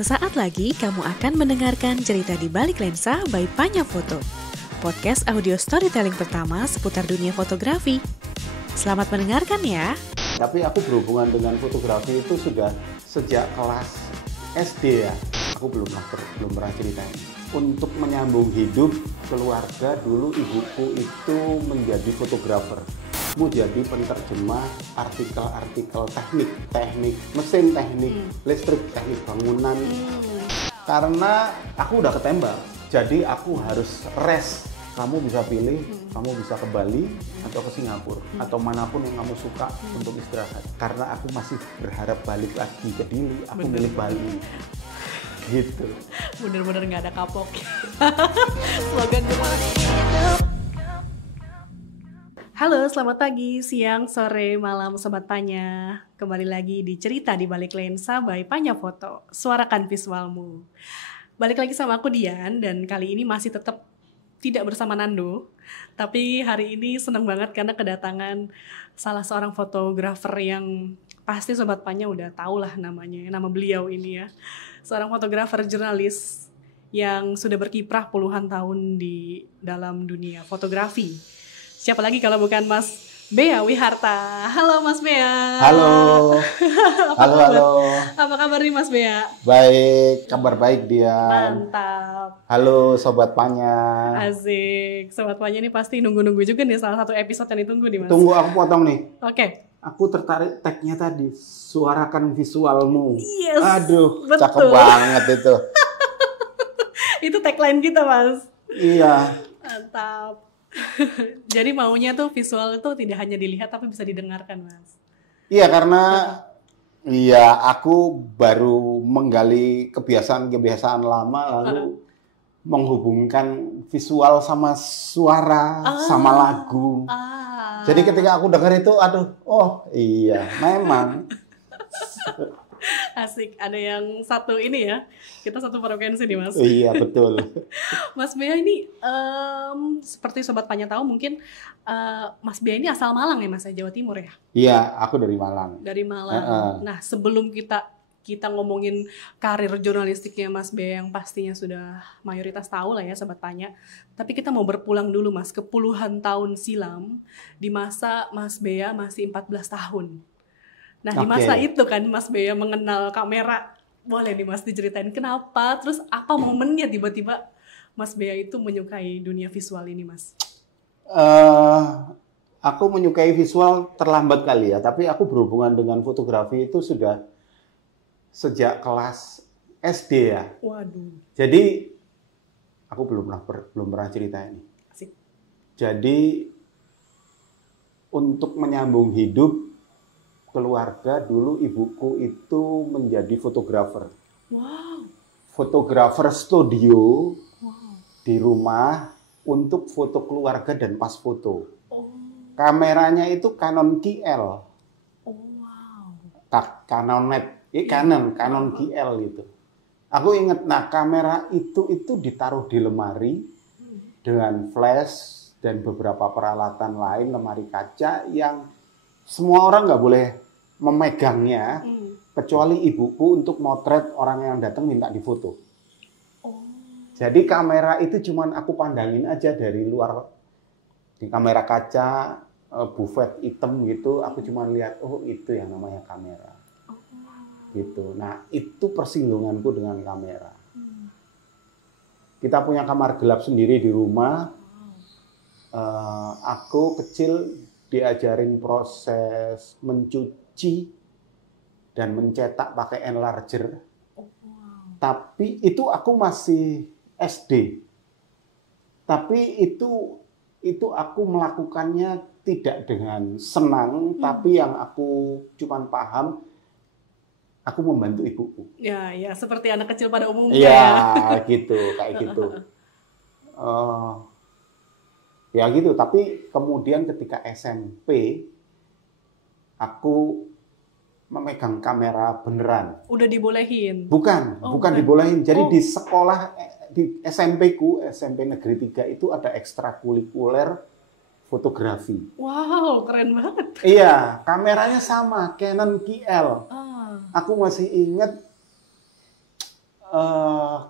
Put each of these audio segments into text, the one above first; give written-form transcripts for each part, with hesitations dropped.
Sesaat lagi kamu akan mendengarkan cerita di balik lensa by Panya Foto, podcast audio storytelling pertama seputar dunia fotografi. Selamat mendengarkan ya. Tapi aku berhubungan dengan fotografi itu sudah sejak kelas SD ya. Aku belum pernah ceritain. Untuk menyambung hidup keluarga, dulu ibuku itu menjadi fotografer. Aku jadi penerjemah artikel-artikel teknik mesin, teknik listrik, teknik bangunan. Karena aku udah ketembak, jadi aku harus rest. Kamu bisa pilih, kamu bisa ke Bali atau ke Singapura atau manapun yang kamu suka untuk istirahat. Karena aku masih berharap balik lagi ke Dili, aku milih Bali. Gitu. Bener-bener nggak ada kapok. Slogan jurnalis. Halo, selamat pagi, siang, sore, malam, Sobat Panya. Kembali lagi di Cerita di Balik Lensa by Panya Foto. Suarakan visualmu. Balik lagi sama aku Dian, dan kali ini masih tetap tidak bersama Nando. Tapi hari ini seneng banget karena kedatangan salah seorang fotografer yang pasti Sobat Panya udah tahu lah namanya, nama beliau ini ya. Seorang fotografer jurnalis yang sudah berkiprah puluhan tahun di dalam dunia fotografi. Siapa lagi kalau bukan Mas Bea Wiharta. Halo Mas Bea. Halo. Halo. Apa kabar nih Mas Bea? Baik, kabar baik dia. Mantap. Halo Sobat Panya. Asik. Sobat Panya ini pasti nunggu-nunggu juga nih salah satu episode yang ditunggu nih Mas. Tunggu aku potong nih. Oke. Aku tertarik tagnya tadi, suarakan visualmu. Yes. Aduh, betul. cakep banget itu. Itu tagline kita Mas. Iya. Mantap. Jadi maunya tuh visual itu tidak hanya dilihat tapi bisa didengarkan Mas. Iya, karena aku baru menggali kebiasaan lama lalu menghubungkan visual sama suara sama lagu. Jadi ketika aku dengar itu, memang. Asik, ada yang satu ini ya, kita satu frekuensi nih Mas. Iya, betul. Mas Bea ini, seperti Sobat Panya tahu mungkin Mas Bea ini asal Malang ya Mas, Jawa Timur ya? Iya, aku dari Malang. Dari Malang. Nah, sebelum kita ngomongin karir jurnalistiknya Mas Bea yang pastinya sudah mayoritas tahu lah ya Sobat Panya. Tapi kita mau berpulang dulu Mas, ke puluhan tahun silam, di masa Mas Bea masih 14 tahun. Nah di masa itu kan Mas Bea mengenal kamera. Boleh nih Mas diceritain kenapa, terus apa momennya tiba-tiba Mas Bea itu menyukai dunia visual ini Mas? Aku menyukai visual terlambat kali ya, tapi aku berhubungan dengan fotografi itu sudah sejak kelas SD ya. Waduh. Jadi aku belum pernah cerita ini. Asik. Jadi untuk menyambung hidup keluarga, dulu ibuku itu menjadi fotografer. Wow. Fotografer studio di rumah untuk foto keluarga dan pas foto. Kameranya itu Canon GL. Wow. Canonet, Canon GL itu. Aku ingat, kamera itu ditaruh di lemari dengan flash dan beberapa peralatan lain, lemari kaca yang semua orang nggak boleh memegangnya, kecuali ibuku untuk motret orang yang datang minta difoto. Jadi kamera itu cuman aku pandangin aja dari luar, di kamera kaca, buffet hitam gitu, aku cuman lihat, itu yang namanya kamera. Gitu. Nah, itu persinggunganku dengan kamera. Kita punya kamar gelap sendiri di rumah. Aku kecil diajarin proses mencuci dan mencetak pakai enlarger. Tapi itu aku masih SD. Tapi itu aku melakukannya tidak dengan senang, tapi yang aku cuman paham, aku membantu ibuku. Ya, seperti anak kecil pada umumnya. Iya, gitu, kayak gitu. Ya gitu, tapi kemudian ketika SMP, aku memegang kamera beneran. Udah dibolehin? Bukan dibolehin. Jadi di sekolah, di SMP Negeri 3 itu ada ekstrakurikuler fotografi. Wow, keren banget. Iya, kameranya sama, Canon GL. Aku masih ingat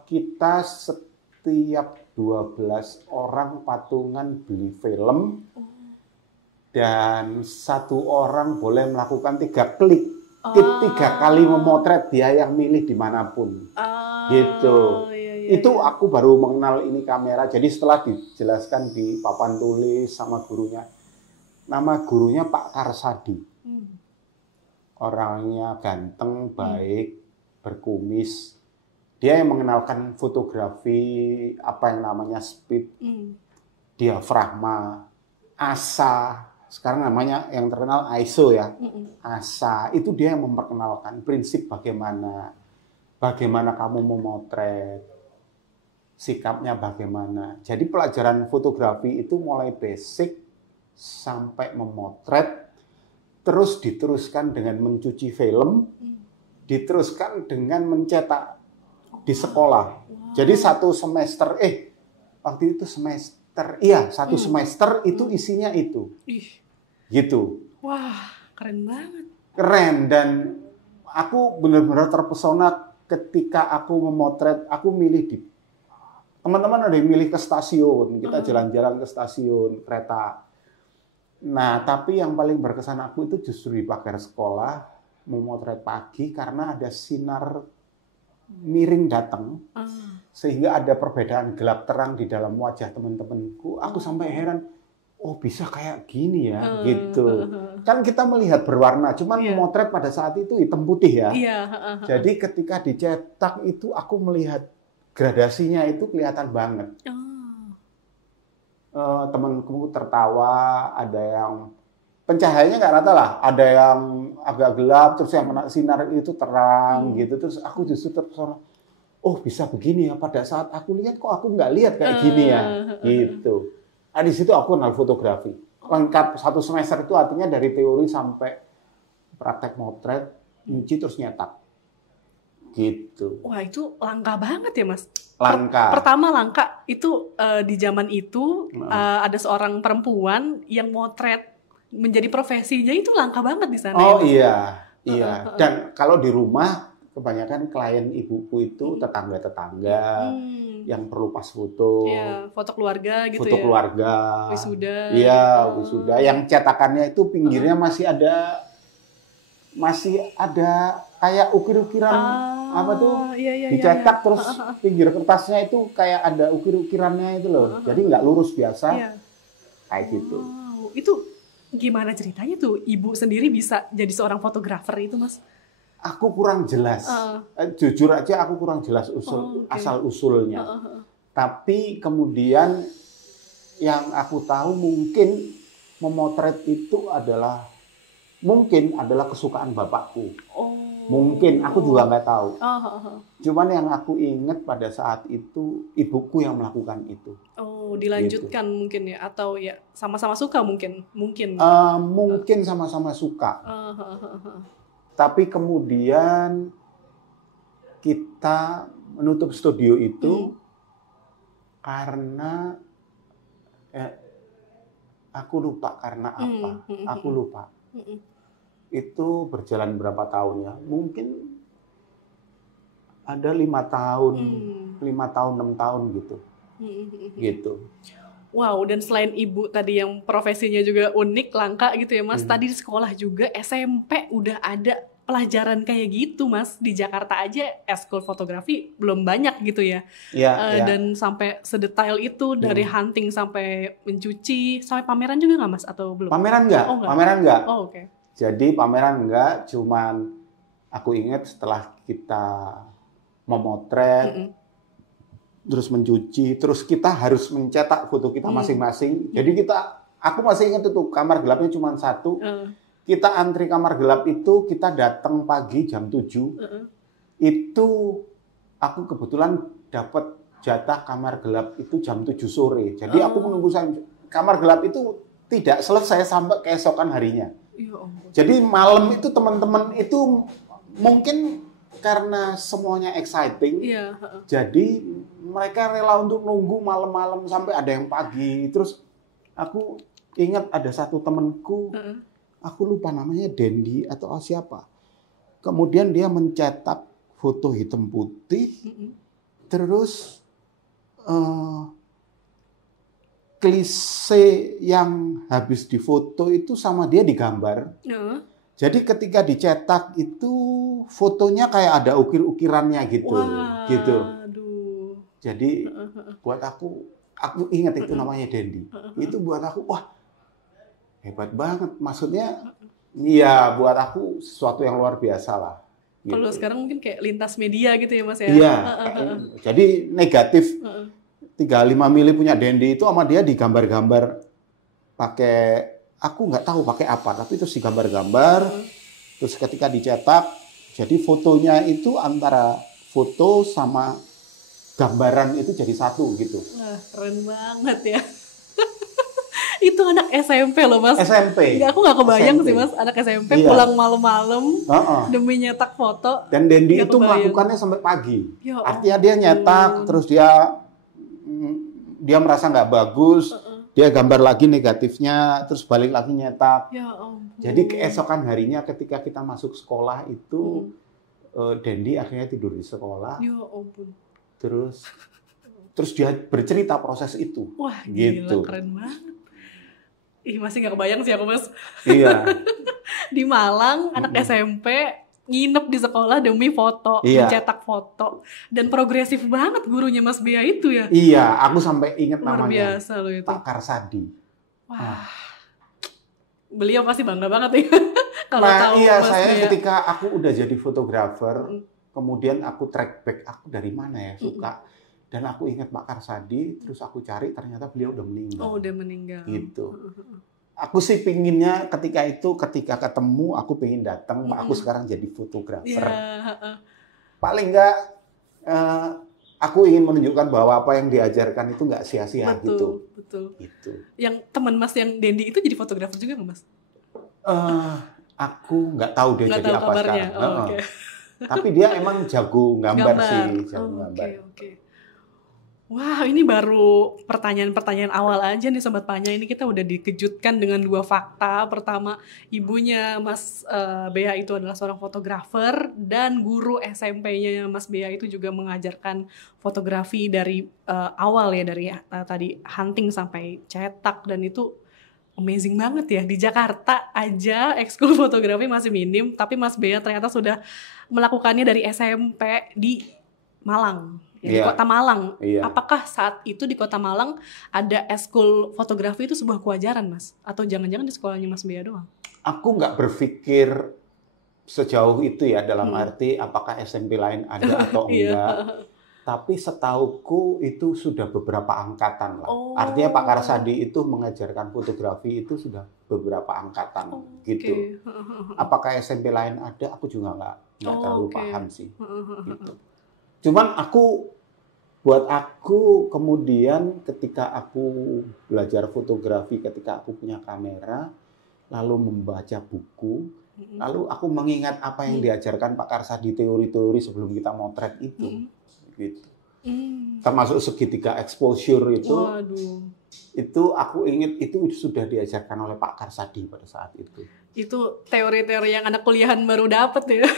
Kita setiap 12 orang patungan beli film dan satu orang boleh melakukan 3 klik, 3 kali memotret dia yang milih dimanapun, gitu. Itu aku baru mengenal ini kamera. Jadi setelah dijelaskan di papan tulis sama gurunya, nama gurunya Pak Karsadi, orangnya ganteng, baik, berkumis. Dia yang mengenalkan fotografi, apa yang namanya speed, diafragma, ASA, sekarang namanya yang terkenal ISO ya, ASA. Itu dia yang memperkenalkan prinsip bagaimana kamu memotret, sikapnya bagaimana. Jadi pelajaran fotografi itu mulai basic sampai memotret, terus diteruskan dengan mencuci film, diteruskan dengan mencetak di sekolah. Jadi satu semester, waktu itu satu semester itu isinya itu. Gitu. Wah, keren banget. Keren, dan aku benar-benar terpesona ketika aku memotret, aku milih di teman-teman ada yang milih ke stasiun, kita jalan-jalan ke stasiun kereta. Nah, tapi yang paling berkesan aku itu justru di pagar sekolah, memotret pagi karena ada sinar miring datang, sehingga ada perbedaan gelap terang di dalam wajah teman-temanku. Aku sampai heran, oh bisa kayak gini ya, gitu. Kan kita melihat berwarna, cuman memotret pada saat itu hitam putih ya. Jadi ketika dicetak itu aku melihat gradasinya itu kelihatan banget. Temanku tertawa, ada yang pencahayaannya nggak rata lah, ada yang agak gelap, terus yang kena sinar itu terang gitu. Terus aku justru terpesona, oh bisa begini ya, pada saat aku lihat kok aku nggak lihat kayak gini ya, gitu. Nah, di situ aku kenal fotografi. Lengkap 1 semester itu artinya dari teori sampai praktek motret, nyuci terus nyetak. Gitu. Wah, itu langka banget ya, Mas. Langka. Pertama langka itu di zaman itu ada seorang perempuan yang motret menjadi profesi, jadi itu langka banget di sana. Oh iya. Dan kalau di rumah kebanyakan klien ibuku itu tetangga-tetangga yang perlu pas foto. Iya, foto keluarga gitu foto ya. Keluarga. Wisuda. Iya, wisuda. Yang cetakannya itu pinggirnya masih ada kayak ukir-ukiran apa tuh? Dicetak terus pinggir kertasnya itu kayak ada ukir-ukirannya itu loh. Jadi nggak lurus biasa. Kayak gitu. Itu gimana ceritanya tuh ibu sendiri bisa jadi seorang fotografer itu, Mas? Aku kurang jelas. Jujur aja aku kurang jelas asal-usulnya. Tapi kemudian yang aku tahu mungkin memotret itu adalah kesukaan bapakku. Mungkin, aku juga nggak tahu. Cuman yang aku ingat pada saat itu ibuku yang melakukan itu. Dilanjutkan gitu. Mungkin ya, atau ya sama-sama suka mungkin. Mungkin sama-sama suka. Tapi kemudian kita menutup studio itu karena aku lupa karena apa. Aku lupa. Itu berjalan berapa tahun ya? Mungkin ada 5 tahun, 6 tahun gitu. Gitu. Wow, dan selain ibu tadi yang profesinya juga unik, langka gitu ya, Mas. Tadi di sekolah juga SMP udah ada pelajaran kayak gitu, Mas. Di Jakarta aja eskul fotografi belum banyak gitu ya. Dan sampai sedetail itu dari hunting sampai mencuci, sampai pameran juga nggak, Mas? Atau belum? Pameran nggak? Pameran nggak. Oke. Jadi pameran enggak, cuman aku ingat setelah kita memotret, terus mencuci, terus kita harus mencetak foto kita masing-masing. Jadi aku masih ingat itu kamar gelapnya cuma 1. Kita antri kamar gelap itu, kita datang pagi jam 7. Itu aku kebetulan dapat jatah kamar gelap itu jam 7 sore. Jadi aku menunggu kamar gelap itu tidak selesai sampai keesokan harinya. Jadi malam itu teman-teman itu mungkin karena semuanya exciting, jadi mereka rela untuk nunggu malam-malam sampai ada yang pagi. Terus aku ingat ada satu temanku, aku lupa namanya Dendi atau siapa. Kemudian dia mencetak foto hitam putih, terus klise yang habis difoto itu sama dia digambar. Jadi ketika dicetak itu fotonya kayak ada ukir-ukirannya gitu. Wah, gitu. aduh. Jadi buat aku ingat itu namanya Dendi. Itu buat aku, wah hebat banget. Maksudnya, iya buat aku sesuatu yang luar biasa lah. Gitu. Kalau sekarang mungkin kayak lintas media gitu ya Mas ya? Iya, jadi negatif 35 mili punya Dendi itu sama dia digambar-gambar pakai, aku nggak tahu pakai apa, tapi terus digambar-gambar, terus ketika dicetak, jadi fotonya itu antara foto sama gambaran itu jadi satu gitu. Wah, keren banget ya. Itu anak SMP loh Mas. SMP. Aku nggak kebayang SMP. sih Mas, anak SMP pulang malam-malam demi nyetak foto. Dan Dendi itu melakukannya sampai pagi. Artinya dia nyetak, terus dia merasa nggak bagus, dia gambar lagi negatifnya, terus balik lagi nyetak. Ya ampun. Jadi keesokan harinya ketika kita masuk sekolah itu, Dendi akhirnya tidur di sekolah. Ya ampun. Terus dia bercerita proses itu. Wah, gitu. Gila, keren banget. Ih, masih nggak kebayang sih aku Mas. Iya. Di Malang, anak SMP nginep di sekolah demi foto, mencetak foto, dan progresif banget gurunya Mas Bea itu ya. Iya, aku sampai ingat luar namanya. Biasa loh itu. Pak Karsadi. Wah, beliau pasti bangga banget ya. Kalau tahu iya, Mas saya Bea. ketika aku udah jadi fotografer, kemudian aku track back aku dari mana ya suka. Dan aku ingat Pak Karsadi, terus aku cari ternyata beliau udah meninggal. Oh, udah meninggal. Gitu. Aku sih pinginnya ketika ketemu, aku pengen datang, aku sekarang jadi fotografer. Paling enggak, aku ingin menunjukkan bahwa apa yang diajarkan itu nggak sia-sia gitu. Betul. Gitu. Yang teman Mas yang Dendi itu jadi fotografer juga nggak Mas? Aku nggak tahu dia jadi apa kabarnya. sekarang. Okay. Tapi dia emang jago gambar. Sih, jago gambar. Okay. Wah, ini baru pertanyaan-pertanyaan awal aja nih Sobat Panya. Ini kita udah dikejutkan dengan 2 fakta. Pertama, ibunya Mas Bea itu adalah seorang fotografer, dan guru SMP-nya Mas Bea itu juga mengajarkan fotografi dari awal ya, dari tadi hunting sampai cetak, dan itu amazing banget ya. Di Jakarta aja ekskul fotografi masih minim, tapi Mas Bea ternyata sudah melakukannya dari SMP di Malang. Di Kota Malang. Apakah saat itu di Kota Malang ada ekskul fotografi itu sebuah kewajaran, Mas? Atau jangan-jangan di sekolahnya Mas Bea doang? Aku nggak berpikir sejauh itu ya, dalam arti apakah SMP lain ada atau enggak. Tapi setauku itu sudah beberapa angkatan lah. Artinya Pak Karsadi itu mengajarkan fotografi itu sudah beberapa angkatan gitu. Apakah SMP lain ada? Aku juga nggak terlalu paham sih. Gitu. Cuman buat aku kemudian ketika aku belajar fotografi, ketika aku punya kamera, lalu membaca buku, lalu aku mengingat apa yang diajarkan Pak Karsadi, teori-teori sebelum kita motret itu, gitu. Termasuk segitiga exposure itu. Waduh. Itu aku ingat itu sudah diajarkan oleh Pak Karsadi pada saat itu. Itu teori-teori yang anak kuliahan baru dapet ya.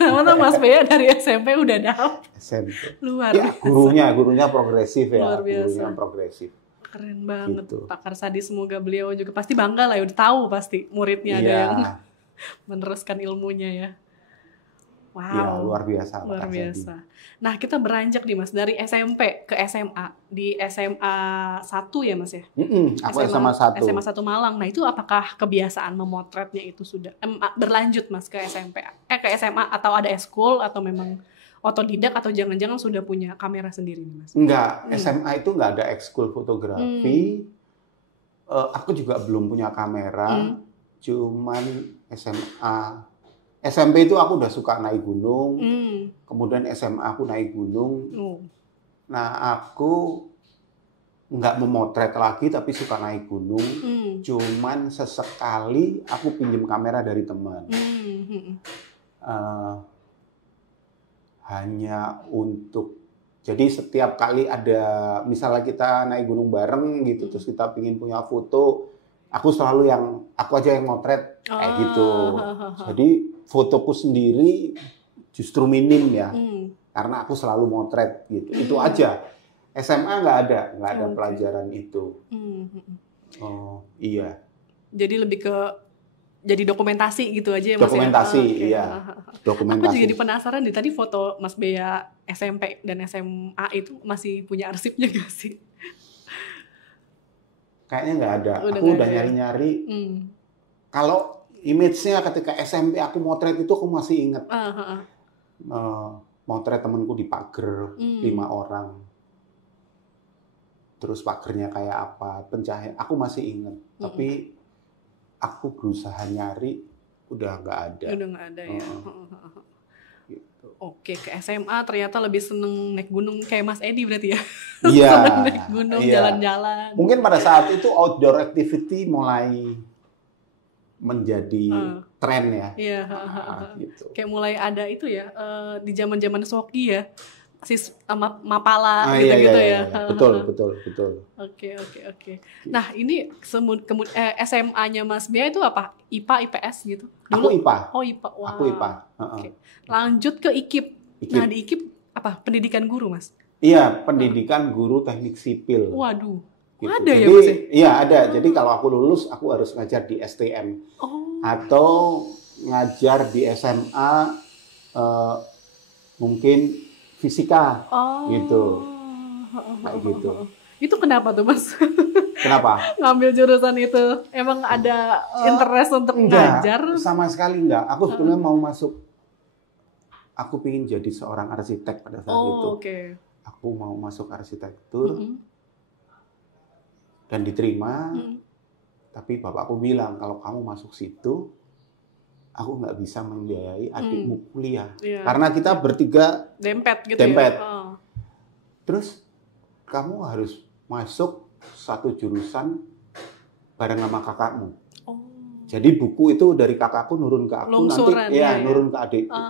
Mana Mas Bea dari SMP udah dapet. SMP. Luar ya, biasa. Gurunya progresif ya. Luar biasa. Gurunya progresif. Keren banget gitu. Pak Karsadi, semoga beliau juga pasti bangga lah ya, udah tahu pasti muridnya ada yang meneruskan ilmunya ya. Wow. Ya, luar biasa. Luar biasa. Nah, kita beranjak nih Mas dari SMP ke SMA. Di SMA 1 ya Mas ya? Aku SMA 1. SMA 1 Malang. Nah, itu apakah kebiasaan memotretnya itu sudah berlanjut Mas ke SMP? Ke SMA, atau ada eskul, atau memang otodidak, atau jangan-jangan sudah punya kamera sendiri nih Mas? Enggak, SMA itu enggak ada ekskul fotografi. Aku juga belum punya kamera. Cuman SMP itu aku udah suka naik gunung, kemudian SMA aku naik gunung. Nah, aku nggak memotret lagi, tapi suka naik gunung. Cuman sesekali aku pinjam kamera dari teman. Hanya untuk, jadi setiap kali ada, misalnya kita naik gunung bareng gitu, terus kita pingin punya foto, aku aja yang motret kayak gitu. Jadi fotoku sendiri justru minim ya. karena aku selalu motret gitu. Itu aja. SMA nggak ada pelajaran itu. Oh iya. Jadi lebih ke jadi dokumentasi gitu aja ya Mas Dokumentasi, ya? Okay. iya. Dokumentasi. Aku juga jadi penasaran nih, tadi foto Mas Bea SMP dan SMA itu masih punya arsipnya gak sih? Kayaknya nggak ada. Aku udah nyari-nyari. Kalau image-nya ketika SMP aku motret itu aku masih ingat. Motret temanku di pagar 5 orang. Terus pagernya kayak apa, pencahayaan. Aku masih ingat. Tapi aku berusaha nyari, udah nggak ada. Udah nggak ada ya. Gitu. Oke, ke SMA ternyata lebih seneng naik gunung kayak Mas Edi berarti ya? Iya. Naik gunung, jalan-jalan. Mungkin pada saat itu outdoor activity mulai menjadi tren ya. Iya. Gitu. Kayak mulai ada itu ya, di zaman-zaman Soki ya. Mapala gitu-gitu ya. Betul. Oke. Nah, ini SMA-nya Mas Bea itu apa? IPA, IPS gitu? Dulu? Aku IPA. Oh, IPA. Wow. Aku IPA. Okay. Lanjut ke IKIP. Nah, di IKIP apa? Pendidikan guru, Mas? Iya, pendidikan guru teknik sipil. Waduh. Gitu. Ada jadi, ya, Mas? Iya, ada. Jadi kalau aku lulus, aku harus ngajar di STM. Atau ngajar di SMA, mungkin fisika, gitu. Kayak gitu. Itu kenapa tuh, Mas? Kenapa? Ngambil jurusan itu. Emang ada interest untuk ngajar? Sama sekali enggak. Aku sebetulnya mau masuk. Aku pengen jadi seorang arsitek pada saat itu. Okay. Aku mau masuk arsitektur. Dan diterima. Tapi bapakku bilang, kalau kamu masuk situ, aku nggak bisa membiayai adikmu kuliah. Karena kita bertiga dempet gitu dempet. Ya? Terus kamu harus masuk satu jurusan bareng sama kakakmu. Jadi buku itu dari kakakku nurun ke aku, longsoran, nanti nurun ke adikku.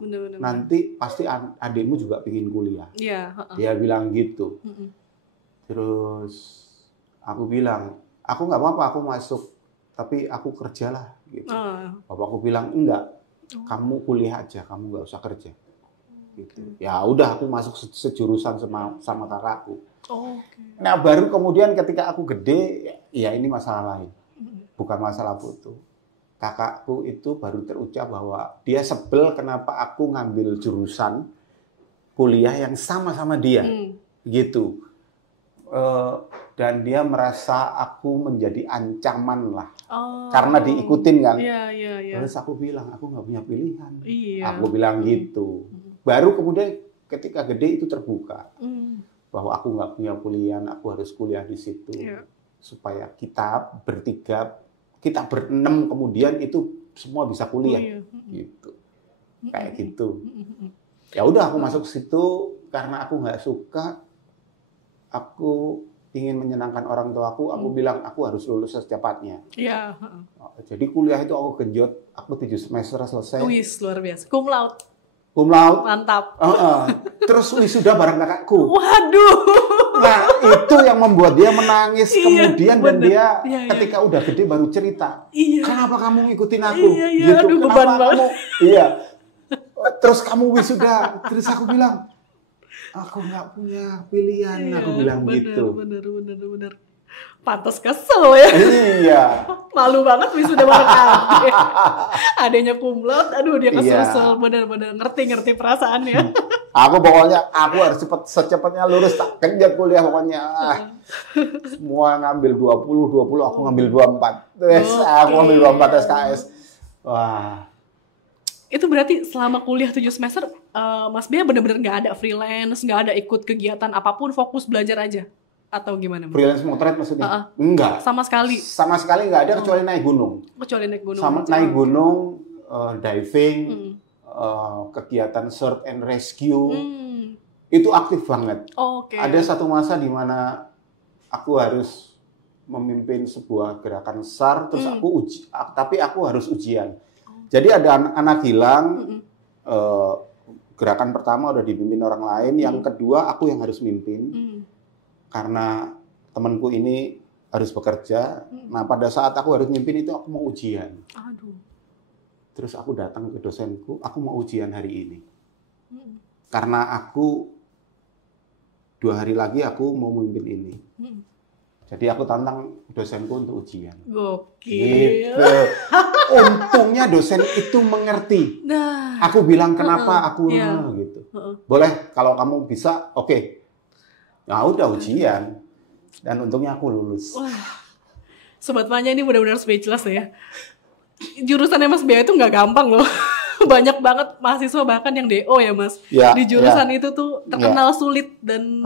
Bener. Nanti pasti adikmu juga pingin kuliah. Dia bilang gitu. Terus aku bilang, aku nggak apa-apa, aku masuk, tapi aku kerjalah. Gitu. Bapakku bilang enggak, kamu kuliah aja, kamu nggak usah kerja. Gitu. Ya udah, aku masuk sejurusan sama kakakku. Nah baru kemudian ketika aku gede, ya ini masalah lain, bukan masalah foto. Kakakku itu baru terucap bahwa dia sebel kenapa aku ngambil jurusan kuliah yang sama dia, gitu. Dan dia merasa aku menjadi ancaman lah, karena diikutin kan. Terus aku bilang, aku nggak punya pilihan. Aku bilang gitu. Baru kemudian ketika gede itu terbuka, bahwa aku nggak punya pilihan, aku harus kuliah di situ, supaya kita bertiga, kita berenam kemudian itu semua bisa kuliah, gitu. Kayak gitu. Ya udah, aku masuk situ karena aku nggak suka. Aku ingin menyenangkan orang tuaku, aku bilang aku harus lulus secepatnya. Jadi kuliah itu aku genjot, aku 7 semester selesai. Wis, luar biasa. Cum laude. Mantap. Terus wisuda bareng kakakku. Waduh. Nah, itu yang membuat dia menangis kemudian, dan dia ketika udah gede baru cerita. Kenapa kamu ngikutin aku? Gitu. Aduh, beban banget. Terus kamu wisuda, terus aku bilang, aku nggak punya pilihan, aku bilang gitu. Bener. Pantas kesel ya. Iya. Malu banget wisuda bareng adik. Adanya cum laude, aduh dia kesel. Bener-bener ngerti perasaannya. Aku harus secepatnya lulus, tak genjot kuliah pokoknya. Semua ngambil 20, aku ngambil 24. Aku ngambil 24 SKS. Wah. Itu berarti selama kuliah 7 semester, Mas Bea benar-benar nggak ada freelance, nggak ada ikut kegiatan apapun, fokus belajar aja? Atau gimana? Freelance motret maksudnya? Enggak. Sama sekali? Sama sekali nggak ada, kecuali naik gunung. Naik gunung, diving, kegiatan search and rescue, itu aktif banget. Ada satu masa di mana aku harus memimpin sebuah gerakan SAR, terus tapi aku harus ujian. Jadi ada anak hilang, gerakan pertama udah dipimpin orang lain, yang kedua aku yang harus mimpin, karena temanku ini harus bekerja. Nah pada saat aku harus mimpin itu aku mau ujian. Terus aku datang ke dosenku, aku mau ujian hari ini. Karena aku 2 hari lagi aku mau memimpin ini. Jadi aku tantang dosenku untuk ujian. Gokil. Gitu. Untungnya dosen itu mengerti. Nah, Aku bilang kenapa aku iya. gitu. Boleh kalau kamu bisa, oke. Ya udah ujian. Dan untungnya aku lulus. Wah, Sobat Panya ini benar-benar speechless ya. Jurusannya Mas Bea itu nggak gampang loh. Banyak banget mahasiswa bahkan yang DO ya Mas. Ya, Di jurusan itu tuh terkenal sulit dan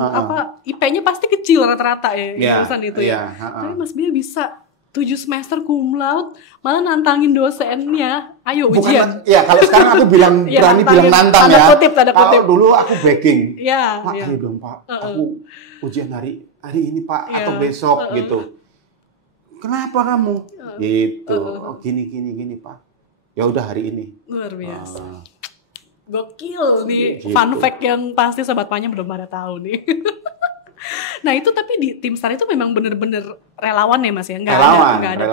IP-nya pasti kecil rata-rata ya di jurusan itu ya. Tapi Mas Bea bisa 7 semester cum laude, malah nantangin dosennya. Ayo ujian. Ya kalau sekarang aku bilang berani bilang nantang tanda ya. Kutip. Kalau dulu aku begging. Iya. Pak, ayo dong Pak. Aku ujian hari ini Pak atau besok gitu. Kenapa kamu? Gitu. Gini Pak. Ya udah hari ini. Luar biasa. Gokil nih gitu. Fun fact yang pasti Sobat Panya belum pada tahu nih. Nah itu tapi di Tim Star itu memang bener-bener relawan ya Mas ya? Nggak ada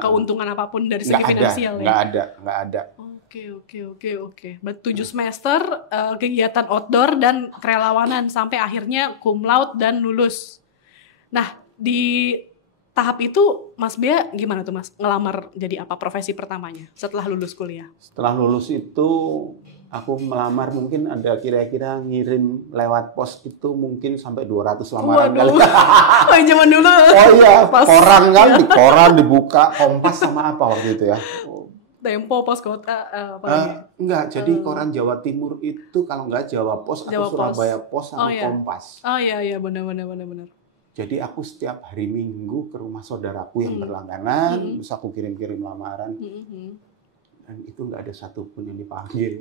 keuntungan apapun dari segi finansial ya? Nggak ada. Oke. Berarti 7 semester kegiatan outdoor dan kerelawanan sampai akhirnya cum laude dan lulus. Nah di tahap itu Mas Bea gimana tuh Mas? Ngelamar jadi apa profesi pertamanya setelah lulus kuliah? Setelah lulus itu aku melamar mungkin ada kira-kira ngirim lewat pos itu mungkin sampai 200 lamaran kali. Oh zaman dulu. Oh iya, koran kan, di koran dibuka, Kompas sama apa waktu itu ya? Tempo, Pos Kota, enggak, jadi koran Jawa Timur itu kalau enggak Jawa Pos atau Surabaya Pos sama Kompas. Oh iya benar. Jadi aku setiap hari Minggu ke rumah saudaraku yang berlangganan, terus aku kirim-kirim lamaran. Dan itu nggak ada satupun yang dipanggil.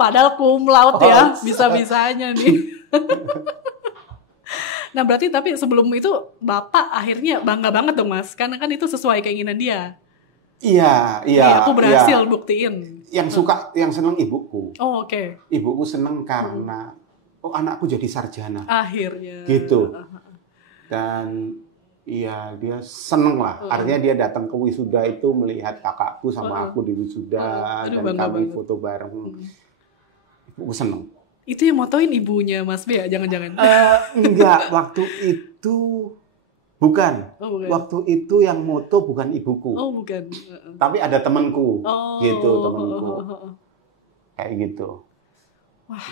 Padahal cum laude ya, bisa-bisanya nih. Nah berarti tapi sebelum itu Bapak akhirnya bangga banget dong Mas, karena kan itu sesuai keinginan dia. Iya. Aku berhasil buktiin. Yang seneng ibuku. Oh oke. Ibuku seneng karena anakku jadi sarjana. Akhirnya. Gitu. Dan iya dia seneng lah. Artinya dia datang ke wisuda itu melihat kakakku sama aku di wisuda dan kami foto bareng. Ibuku seneng. Itu yang motoin ibunya Mas Bea, jangan-jangan? Enggak, waktu itu bukan. Waktu itu yang moto bukan ibuku. Oh bukan. Tapi ada temanku. Gitu temanku. Kayak gitu. Wah,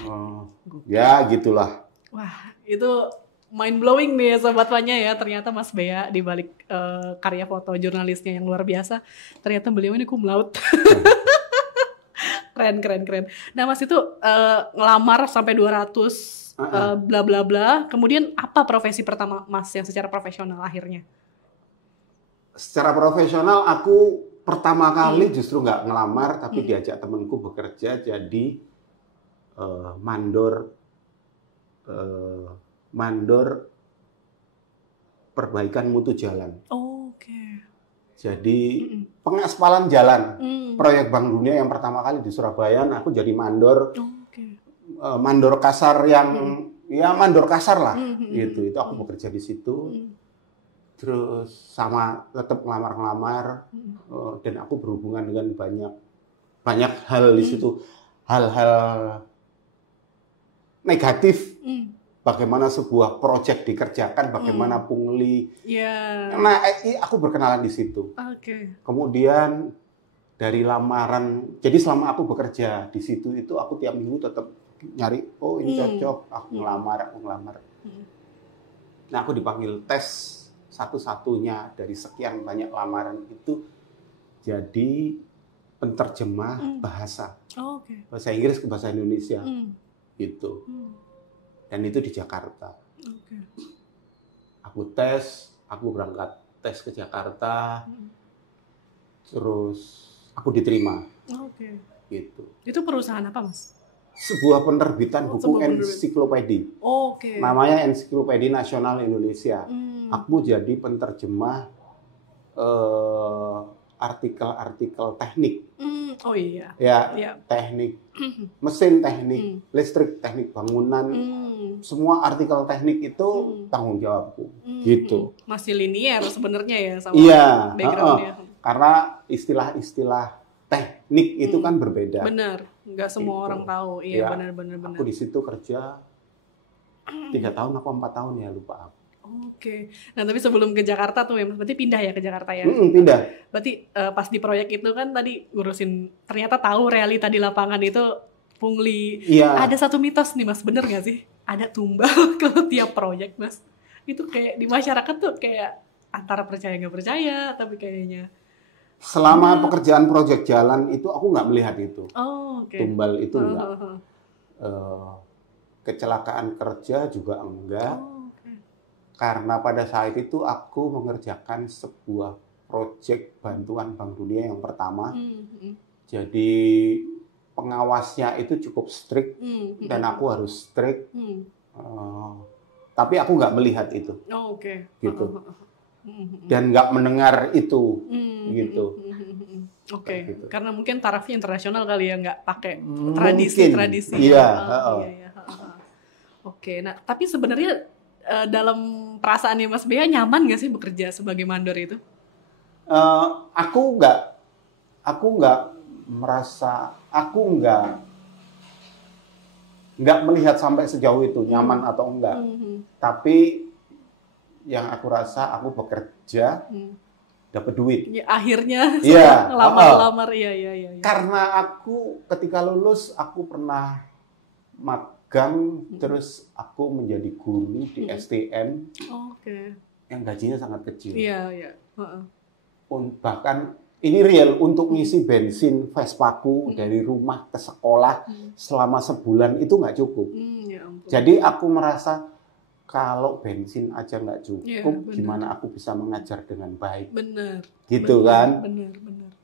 ya gitulah. Wah, itu mind blowing nih Sobat Panya ya. Ternyata Mas Bea di balik karya foto jurnalisnya yang luar biasa, ternyata beliau ini cum laude. Keren. Nah Mas itu ngelamar sampai 200 bla bla bla. Kemudian apa profesi pertama Mas yang secara profesional akhirnya? Secara profesional aku pertama kali justru nggak ngelamar, tapi diajak temanku bekerja jadi mandor perbaikan mutu jalan. Oke. Jadi pengaspalan jalan. Proyek Bank Dunia yang pertama kali di Surabaya, aku jadi mandor. Mandor kasar yang ya mandor kasar lah. Gitu. Itu aku bekerja di situ. Terus sama tetap ngelamar dan aku berhubungan dengan banyak hal di situ. Hal-hal negatif, bagaimana sebuah proyek dikerjakan, bagaimana pungli. Nah, aku berkenalan di situ. Kemudian dari lamaran, jadi selama aku bekerja di situ itu aku tiap minggu tetap nyari, oh ini cocok, aku ngelamar. Nah, aku dipanggil tes satu-satunya dari sekian banyak lamaran itu jadi penterjemah bahasa. Bahasa Inggris ke bahasa Indonesia. Gitu. Dan itu di Jakarta. Aku berangkat tes ke Jakarta. Terus aku diterima. Gitu. Itu perusahaan apa, Mas? Sebuah penerbitan buku ensiklopedi. Namanya Ensiklopedia Nasional Indonesia. Aku jadi penterjemah artikel-artikel teknik. Ya, teknik mesin, teknik listrik, teknik bangunan, semua artikel teknik itu tanggung jawabku. Gitu. Masih linier sebenarnya ya sama iya, backgroundnya. Karena istilah-istilah teknik itu kan berbeda. Bener, nggak semua Gitu. orang tahu. Iya, Ya, benar-benar. aku di situ kerja 3 tahun, aku 4 tahun ya, lupa aku. Oke. Nah, tapi sebelum ke Jakarta tuh ya, Mas, berarti pindah ya ke Jakarta ya? Pindah. Berarti pas di proyek itu kan tadi ngurusin, ternyata tahu realita di lapangan itu pungli. Iya. Ada satu mitos nih Mas, bener nggak sih? Ada tumbal kalau tiap proyek Mas. Itu kayak di masyarakat tuh kayak antara percaya nggak percaya, tapi kayaknya. Selama pekerjaan proyek jalan itu aku nggak melihat itu. Oh, oke. Tumbal itu enggak. Kecelakaan kerja juga enggak. Oh, oke. Karena pada saat itu aku mengerjakan sebuah proyek bantuan Bank Dunia yang pertama. Jadi pengawasnya itu cukup strict dan aku harus strict. Tapi aku nggak melihat itu. Oh, oke. Gitu. Dan nggak mendengar itu. Gitu. Oke, Gitu. karena mungkin tarafnya internasional kali ya, nggak pakai Mungkin. tradisi-tradisi. Iya. Iya. Oke, nah tapi sebenarnya dalam perasaannya Mas Bea nyaman nggak sih bekerja sebagai mandor itu? Aku nggak melihat sampai sejauh itu nyaman atau enggak. Tapi yang aku rasa aku bekerja dapat duit. Ya, akhirnya Iya. lamar-lamar, iya. Karena aku ketika lulus aku pernah magang, terus aku menjadi guru di STM Oke. yang gajinya sangat kecil. Iya. Bahkan ini real, untuk ngisi bensin Vespaku dari rumah ke sekolah selama sebulan itu nggak cukup. Ya ampun. Jadi aku merasa kalau bensin aja nggak cukup, Iya, benar. gimana aku bisa mengajar dengan baik? Bener. Gitu kan? Bener.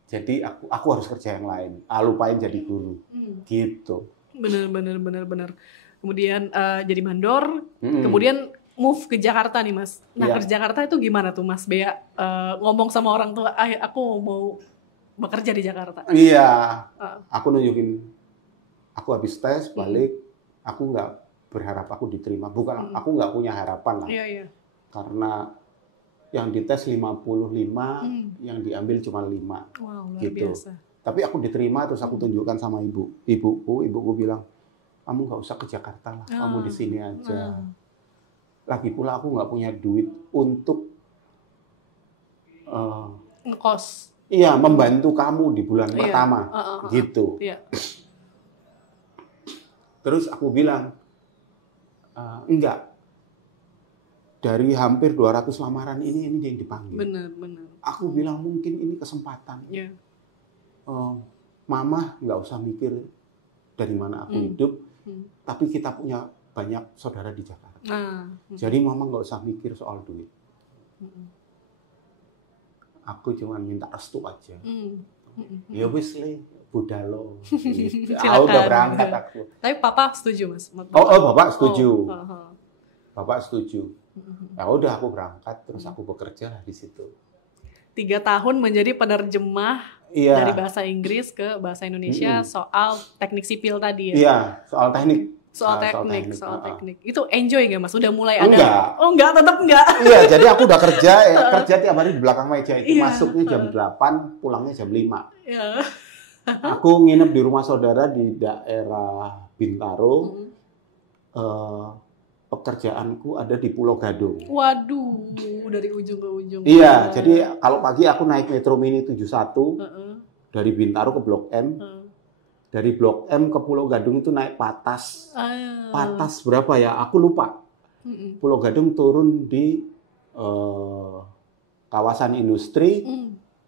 Jadi aku harus kerja yang lain. Lupain jadi guru. Gitu. Bener. Kemudian jadi mandor, kemudian move ke Jakarta nih Mas. Nah, Iya. ke Jakarta itu gimana tuh Mas Bea ngomong sama orang tua, aku mau bekerja di Jakarta? Iya. Aku nunjukin, aku habis tes balik, aku nggak berharap aku diterima. Bukan, aku nggak punya harapan lah. Iya. Karena yang dites 55, yang diambil cuma 5. Wow, luar Gitu. biasa. Tapi aku diterima, terus aku tunjukkan sama ibuku bilang, kamu nggak usah ke Jakarta lah, kamu di sini aja. Lagi pula aku nggak punya duit untuk Ngekos. iya, membantu kamu di bulan Iya. pertama, gitu. Iya. Terus aku bilang, enggak. Dari hampir 200 lamaran ini yang dipanggil. Bener. Aku bilang mungkin ini kesempatan. Iya. Mama nggak usah mikir dari mana aku hidup, tapi kita punya banyak saudara di Jakarta. Jadi mama nggak usah mikir soal duit. Aku cuma minta restu aja. Ya wis le, budalo. Gitu. Udah berangkat aku. Tapi papa setuju Mas? Bapak setuju. Bapak setuju. Ya udah aku berangkat, terus aku bekerja lah di situ. 3 tahun menjadi penerjemah dari bahasa Inggris ke bahasa Indonesia soal teknik sipil tadi ya? Iya, soal teknik. Soal teknik. Itu enjoy nggak Mas? Udah mulai Enggak. ada? Oh enggak, tetap enggak. Iya, jadi aku udah kerja tiap hari di belakang meja itu. Iya. Masuknya jam 8, pulangnya jam 5. Iya. Aku nginep di rumah saudara di daerah Bintaro. Pekerjaanku ada di Pulau Gadung. Waduh, dari ujung ke ujung. Iya, jadi kalau pagi aku naik Metro Mini 71 dari Bintaro ke Blok M. Dari Blok M ke Pulau Gadung itu naik Patas. Patas berapa ya? Aku lupa. Pulau Gadung turun di kawasan industri.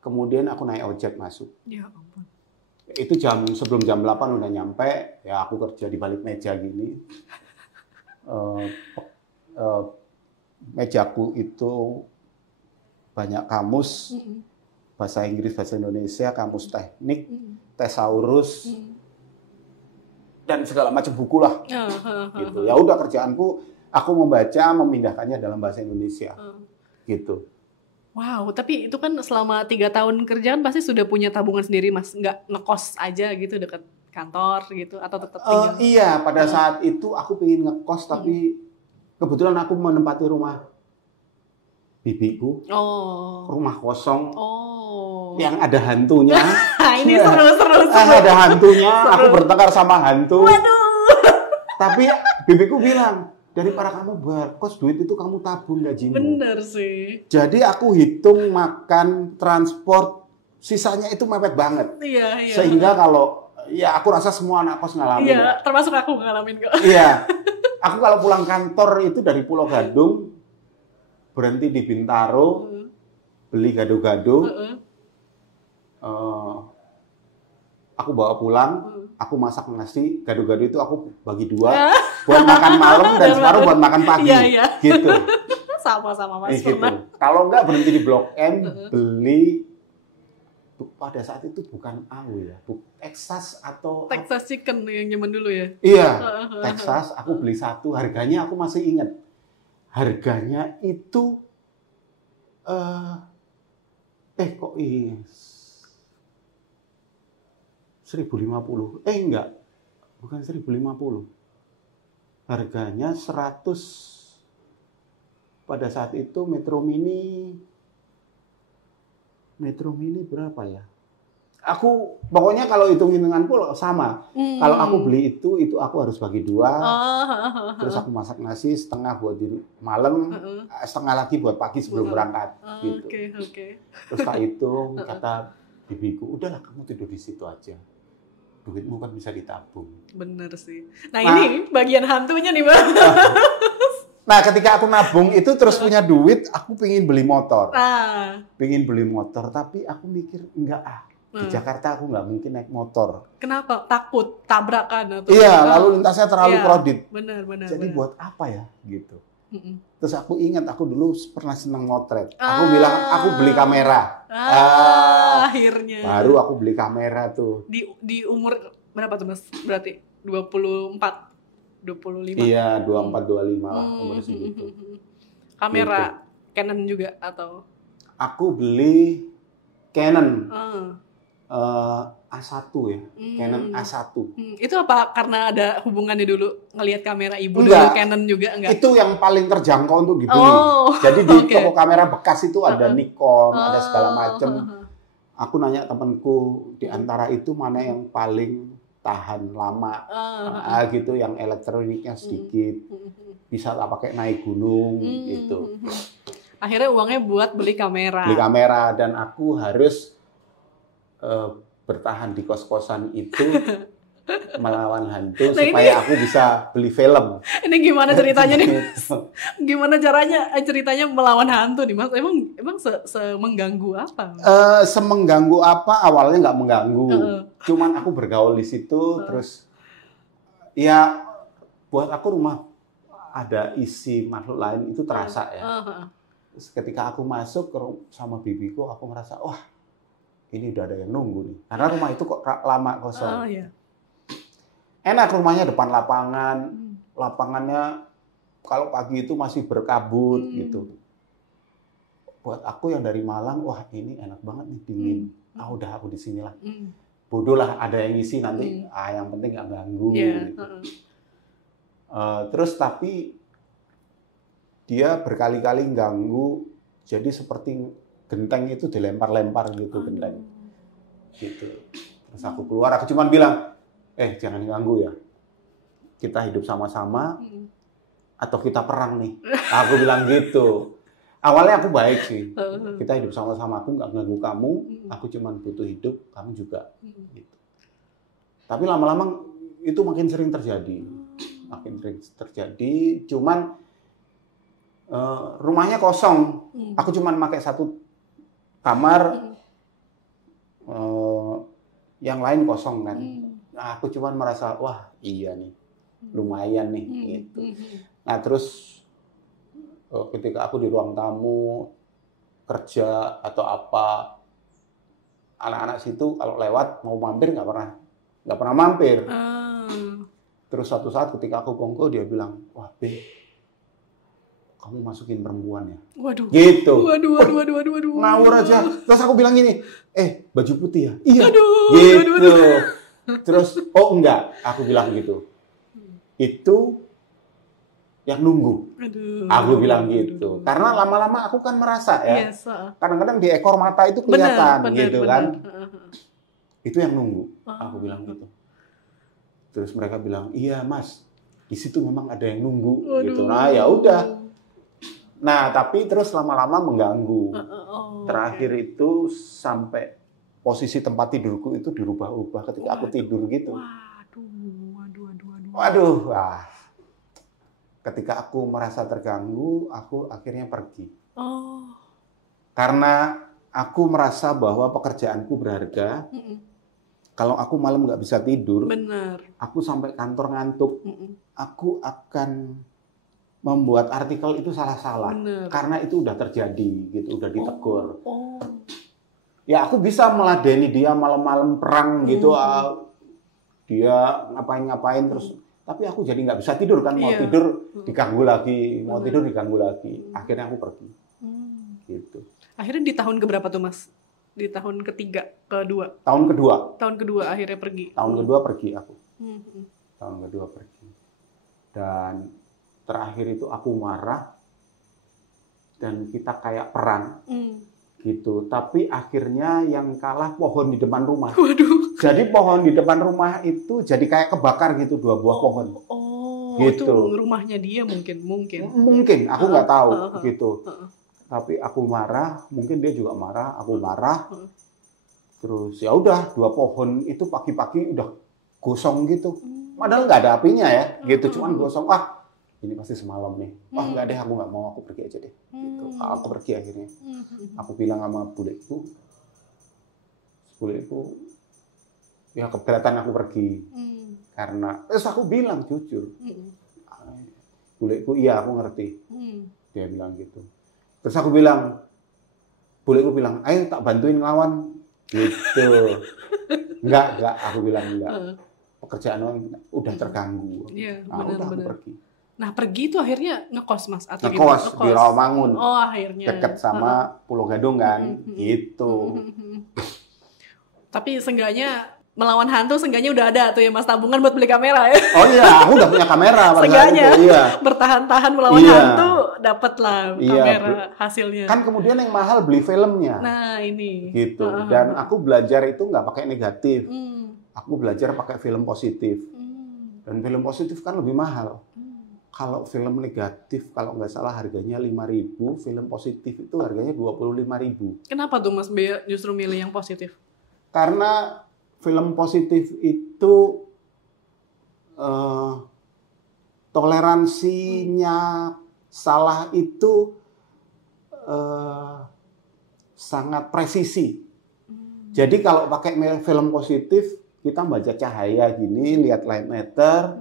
Kemudian aku naik ojek masuk. Ya ampun. Itu sebelum jam 8 udah nyampe. Ya aku kerja di balik meja gini. Mejaku itu banyak kamus. Bahasa Inggris, bahasa Indonesia, kamus teknik, thesaurus, dan segala macam buku lah. Gitu. Ya udah kerjaanku, aku membaca, memindahkannya dalam bahasa Indonesia. Gitu. Wow, tapi itu kan selama 3 tahun kerja kan pasti sudah punya tabungan sendiri Mas, nggak ngekos aja gitu dekat kantor gitu atau tetap tinggal? Iya, pada saat itu aku pengen ngekos, tapi kebetulan aku menempati rumah bibiku, rumah kosong. yang ada hantunya. Ini seru. Ada hantunya, aku bertengkar sama hantu. Waduh. Tapi bibiku bilang, daripada kamu berkos duit itu kamu tabung gajimu. Bener sih. Jadi aku hitung makan, transport, sisanya itu mepet banget. Iya. Sehingga kalau, ya aku rasa semua anak kos ngalamin. Iya, termasuk aku ngalamin kok. Iya. Aku kalau pulang kantor itu dari Pulau Gadung, berhenti di Bintaro, beli gado-gado. Aku bawa pulang, aku masak nasi, gado-gado itu aku bagi 2 buat makan malam dan separuh buat makan pagi. Iya. Gitu. Sama Mas Gitu. pernah. Kalau enggak berhenti di Blok M, beli pada saat itu bukan AW ya, Texas atau Texas Chicken yang zaman dulu ya. Iya, Texas aku beli 1, harganya aku masih ingat. Harganya itu kok ini 1.050. Enggak. Bukan 1.050. Harganya 100. Pada saat itu Metro Mini berapa ya? Aku pokoknya kalau hitung-hitunganku sama. Kalau aku beli itu aku harus bagi 2. Terus aku masak nasi setengah buat di malam, setengah lagi buat pagi sebelum berangkat. Gitu. Oke. Terus tak hitung, kata bibiku, udahlah kamu tidur di situ aja. Duitmu kan bisa ditabung. Bener sih. Nah ini bagian hantunya nih Bang. Nah ketika aku nabung itu terus punya duit, aku pengen beli motor. Pengen beli motor, tapi aku mikir enggak di Jakarta aku nggak mungkin naik motor. Kenapa? Takut tabrakan atau? Iya, lalu lintasnya terlalu crowded. Benar. Jadi buat apa ya gitu. Terus aku ingat aku dulu pernah senang motret. Aku bilang aku beli kamera. Akhirnya. Baru aku beli kamera tuh. Di umur berapa tuh Mas? Berarti 24, 25. Iya, 24, 25 lah umur segitu. Kamera gitu. Canon juga atau? Aku beli Canon. A1 ya, Canon A1. Itu apa karena ada hubungannya dulu ngelihat kamera ibu enggak, dulu Canon juga enggak? Itu yang paling terjangkau untuk dibeli. Jadi di toko kamera bekas itu ada Nikon, ada segala macam. Aku nanya temanku di antara itu mana yang paling tahan lama, gitu, yang elektroniknya sedikit, bisa lah pakai naik gunung, gitu. Akhirnya uangnya buat beli kamera. Beli kamera dan aku harus bertahan di kos-kosan itu melawan hantu supaya aku bisa beli film. Ini gimana ceritanya nih? Gimana ceritanya melawan hantu nih Mas? Emang semengganggu apa? Semengganggu apa? Awalnya nggak mengganggu. Cuman aku bergaul di situ terus ya buat aku rumah ada isi makhluk lain itu terasa ya. Terus ketika aku masuk sama bibiku aku merasa wah ini udah ada yang nunggu nih. Karena rumah itu kok lama kosong. Iya. Enak rumahnya depan lapangan. Lapangannya kalau pagi itu masih berkabut gitu. Buat aku yang dari Malang, wah ini enak banget nih dingin. Udah aku di sinilah. Bodoh lah ada yang ngisi nanti. Yang penting nggak ganggu. Yeah. Gitu. Terus tapi dia berkali-kali ganggu. Jadi seperti genteng itu dilempar-lempar gitu genteng. Gitu. Terus aku keluar, aku cuma bilang, jangan ganggu ya. Kita hidup sama-sama atau kita perang nih. Aku bilang gitu. Awalnya aku baik sih. Kita hidup sama-sama, aku nggak ganggu kamu, aku cuma butuh hidup, kamu juga. Gitu. Tapi lama-lama itu makin sering terjadi. Cuman rumahnya kosong. Aku cuma pakai 1 kamar, yang lain kosong kan. Aku cuma merasa, wah iya nih, lumayan nih. Gitu. Nah terus ketika aku di ruang tamu, kerja atau apa, anak-anak situ kalau lewat mau mampir nggak pernah mampir. Terus suatu saat ketika aku kongko dia bilang, wah Be, kamu masukin perempuan ya? Waduh. Gitu. Waduh. Ngawur aja. Terus aku bilang gini, baju putih ya? Iya. Aduh, gitu. Terus, oh enggak. Aku bilang gitu. Itu yang nunggu. Aduh. Aku bilang gitu. Karena lama-lama aku kan merasa ya. Yes. Kadang-kadang di ekor mata itu kelihatan gitu kan. Itu yang nunggu. Aku bilang gitu. Terus mereka bilang, "Iya, Mas. Di situ memang ada yang nunggu." Gitu. Nah, ya udah. Nah, tapi terus lama-lama mengganggu. Terakhir itu sampai posisi tempat tidurku itu dirubah-ubah ketika aku tidur gitu. Waduh. Wah. Ketika aku merasa terganggu, aku akhirnya pergi. Karena aku merasa bahwa pekerjaanku berharga. Kalau aku malam nggak bisa tidur, aku sampai kantor ngantuk, aku akan membuat artikel itu salah-salah. Karena itu udah terjadi, gitu, udah ditegur. Ya aku bisa meladeni dia malam-malam perang gitu, dia ngapain-ngapain terus. Tapi aku jadi nggak bisa tidur kan, mau tidur diganggu lagi, mau tidur diganggu lagi. Akhirnya aku pergi. Gitu. Akhirnya di tahun keberapa tuh Mas? Di tahun ketiga, kedua? Tahun kedua. Tahun kedua akhirnya pergi? Tahun kedua pergi aku. Tahun kedua pergi. Dan terakhir itu aku marah. Dan kita kayak perang. Gitu. Tapi akhirnya yang kalah pohon di depan rumah. Waduh. Jadi pohon di depan rumah itu jadi kayak kebakar gitu, 2 buah pohon. Gitu. Itu rumahnya dia mungkin. Mungkin, aku nggak tahu gitu. Tapi aku marah, mungkin dia juga marah, aku marah. Terus ya udah 2 pohon itu pagi-pagi udah gosong gitu. Padahal nggak ada apinya ya, gitu. Cuman gosong. Ini pasti semalam nih. Nggak deh, aku nggak mau, aku pergi aja deh. Gitu. Aku pergi akhirnya. Aku bilang sama buleku, ya keberatan aku pergi. Karena, terus aku bilang jujur. Buleku, iya aku ngerti. Dia bilang gitu. Terus aku bilang, buleku bilang, ayo tak bantuin ngelawan. Gitu. Enggak, aku bilang enggak. Pekerjaan udah terganggu. Udah aku pergi. Nah pergi itu akhirnya ngekos Mas? Atau ngekos di Rawamangun. Akhirnya. Dekat sama Pulau Gadung kan. Gitu. Tapi seenggaknya melawan hantu, seenggaknya udah ada tuh ya Mas tabungan buat beli kamera ya. Oh iya, aku udah punya kamera. Seenggaknya bertahan-tahan melawan hantu, dapat lah kamera hasilnya. Kan kemudian yang mahal beli filmnya. Nah ini. Gitu. Dan aku belajar itu nggak pakai negatif. Aku belajar pakai film positif. Dan film positif kan lebih mahal. Kalau film negatif, kalau nggak salah harganya 5.000, film positif itu harganya 25.000. Kenapa tuh Mas justru milih yang positif? Karena film positif itu toleransinya salah itu sangat presisi. Jadi kalau pakai film positif, kita baca cahaya gini, lihat light meter,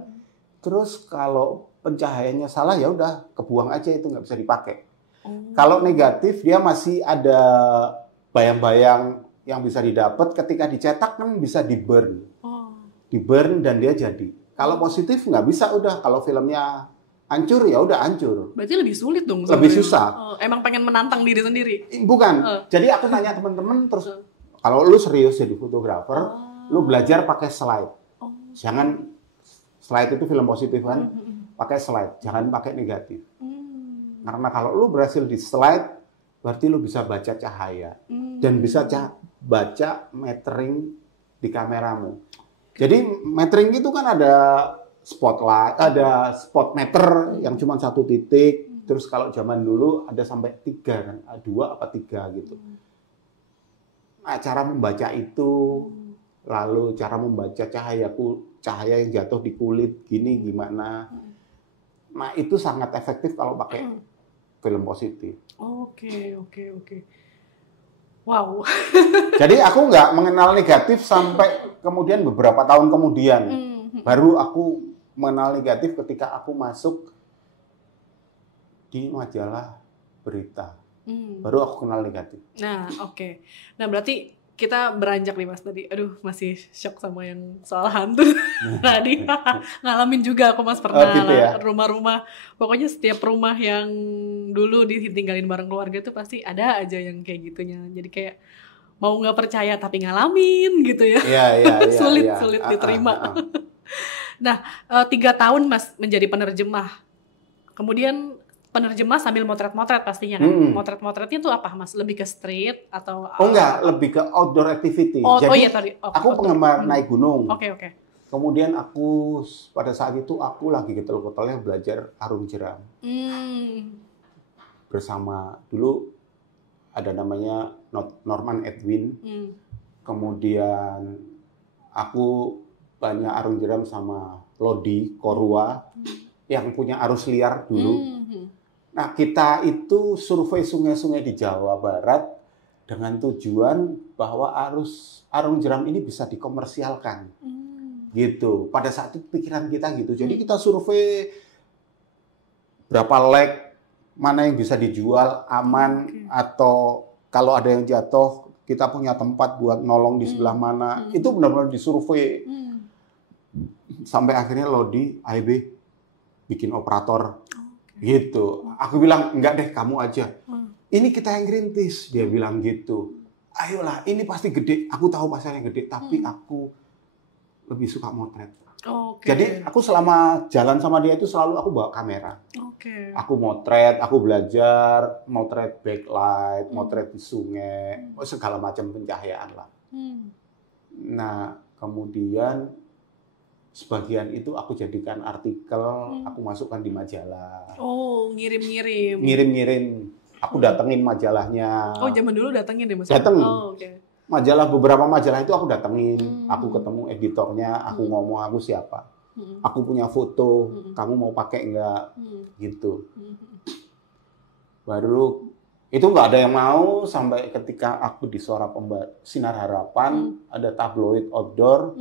terus kalau pencahayaannya salah ya udah kebuang aja, itu nggak bisa dipakai. Kalau negatif dia masih ada bayang-bayang yang bisa didapat, ketika dicetak kan bisa di-burn. Di-burn dan dia jadi. Kalau positif nggak bisa, udah kalau filmnya hancur ya udah hancur. Berarti lebih sulit dong. Lebih susah. Emang pengen menantang diri sendiri? Bukan. Jadi aku tanya teman-teman terus, kalau lu serius jadi fotografer, lu belajar pakai slide. Jangan slide itu film positif kan? Pakai slide, jangan pakai negatif. Karena kalau lu berhasil di slide, berarti lu bisa baca cahaya dan bisa baca metering di kameramu. Jadi metering itu kan ada spotlight, ada spot meter yang cuma 1 titik. Terus kalau zaman dulu ada sampai 3 kan, 2 apa 3 gitu. Nah, cara membaca itu, lalu cara membaca cahaya yang jatuh di kulit gini gimana. Nah, itu sangat efektif kalau pakai film positif. Oke. Wow. Jadi aku nggak mengenal negatif sampai kemudian beberapa tahun kemudian. Baru aku mengenal negatif ketika aku masuk di majalah berita. Baru aku kenal negatif. Nah, oke. Nah, berarti kita beranjak nih Mas tadi. Aduh, masih shock sama yang soal hantu. Tadi ngalamin juga aku Mas pernah gitu ya? Rumah-rumah. Pokoknya setiap rumah yang dulu ditinggalin bareng keluarga tuh pasti ada aja yang kayak gitunya. Jadi kayak mau nggak percaya tapi ngalamin gitu ya. Iya. Sulit diterima. Nah, 3 tahun Mas menjadi penerjemah. Kemudian penerjemah sambil motret-motret pastinya kan. Motret-motretnya itu apa Mas? Lebih ke street atau enggak, lebih ke outdoor activity. Jadi iya tadi. Aku penggemar naik gunung. Oke. Kemudian aku pada saat itu aku lagi getol-getolnya belajar arung jeram. Bersama dulu ada namanya Norman Edwin. Kemudian aku banyak arung jeram sama Lodi Korua yang punya arus liar dulu. Nah, kita itu survei sungai-sungai di Jawa Barat dengan tujuan bahwa arung jeram ini bisa dikomersialkan. Gitu. Pada saat itu pikiran kita gitu. Jadi kita survei berapa leg, mana yang bisa dijual aman, atau kalau ada yang jatuh kita punya tempat buat nolong di sebelah mana. Itu benar-benar disurvei. Sampai akhirnya Lodi, AIB bikin operator. Gitu. Aku bilang, enggak deh, kamu aja. Ini kita yang ngerintis, dia bilang gitu. Ayolah, ini pasti gede. Aku tahu pasarnya gede, tapi aku lebih suka motret. Jadi aku selama jalan sama dia itu selalu aku bawa kamera. Aku motret, aku belajar motret backlight, motret di sungai, segala macam pencahayaan lah. Nah, kemudian sebagian itu aku jadikan artikel, aku masukkan di majalah. Ngirim-ngirim. Ngirim-ngirim. Aku datengin majalahnya. Zaman dulu datengin deh Mas. Datengin. Majalah, beberapa majalah itu aku datengin. Aku ketemu editornya, aku ngomong aku siapa. Aku punya foto, kamu mau pakai enggak? Gitu. Baru itu nggak ada yang mau sampai ketika aku di Suara Sinar Harapan, ada tabloid outdoor.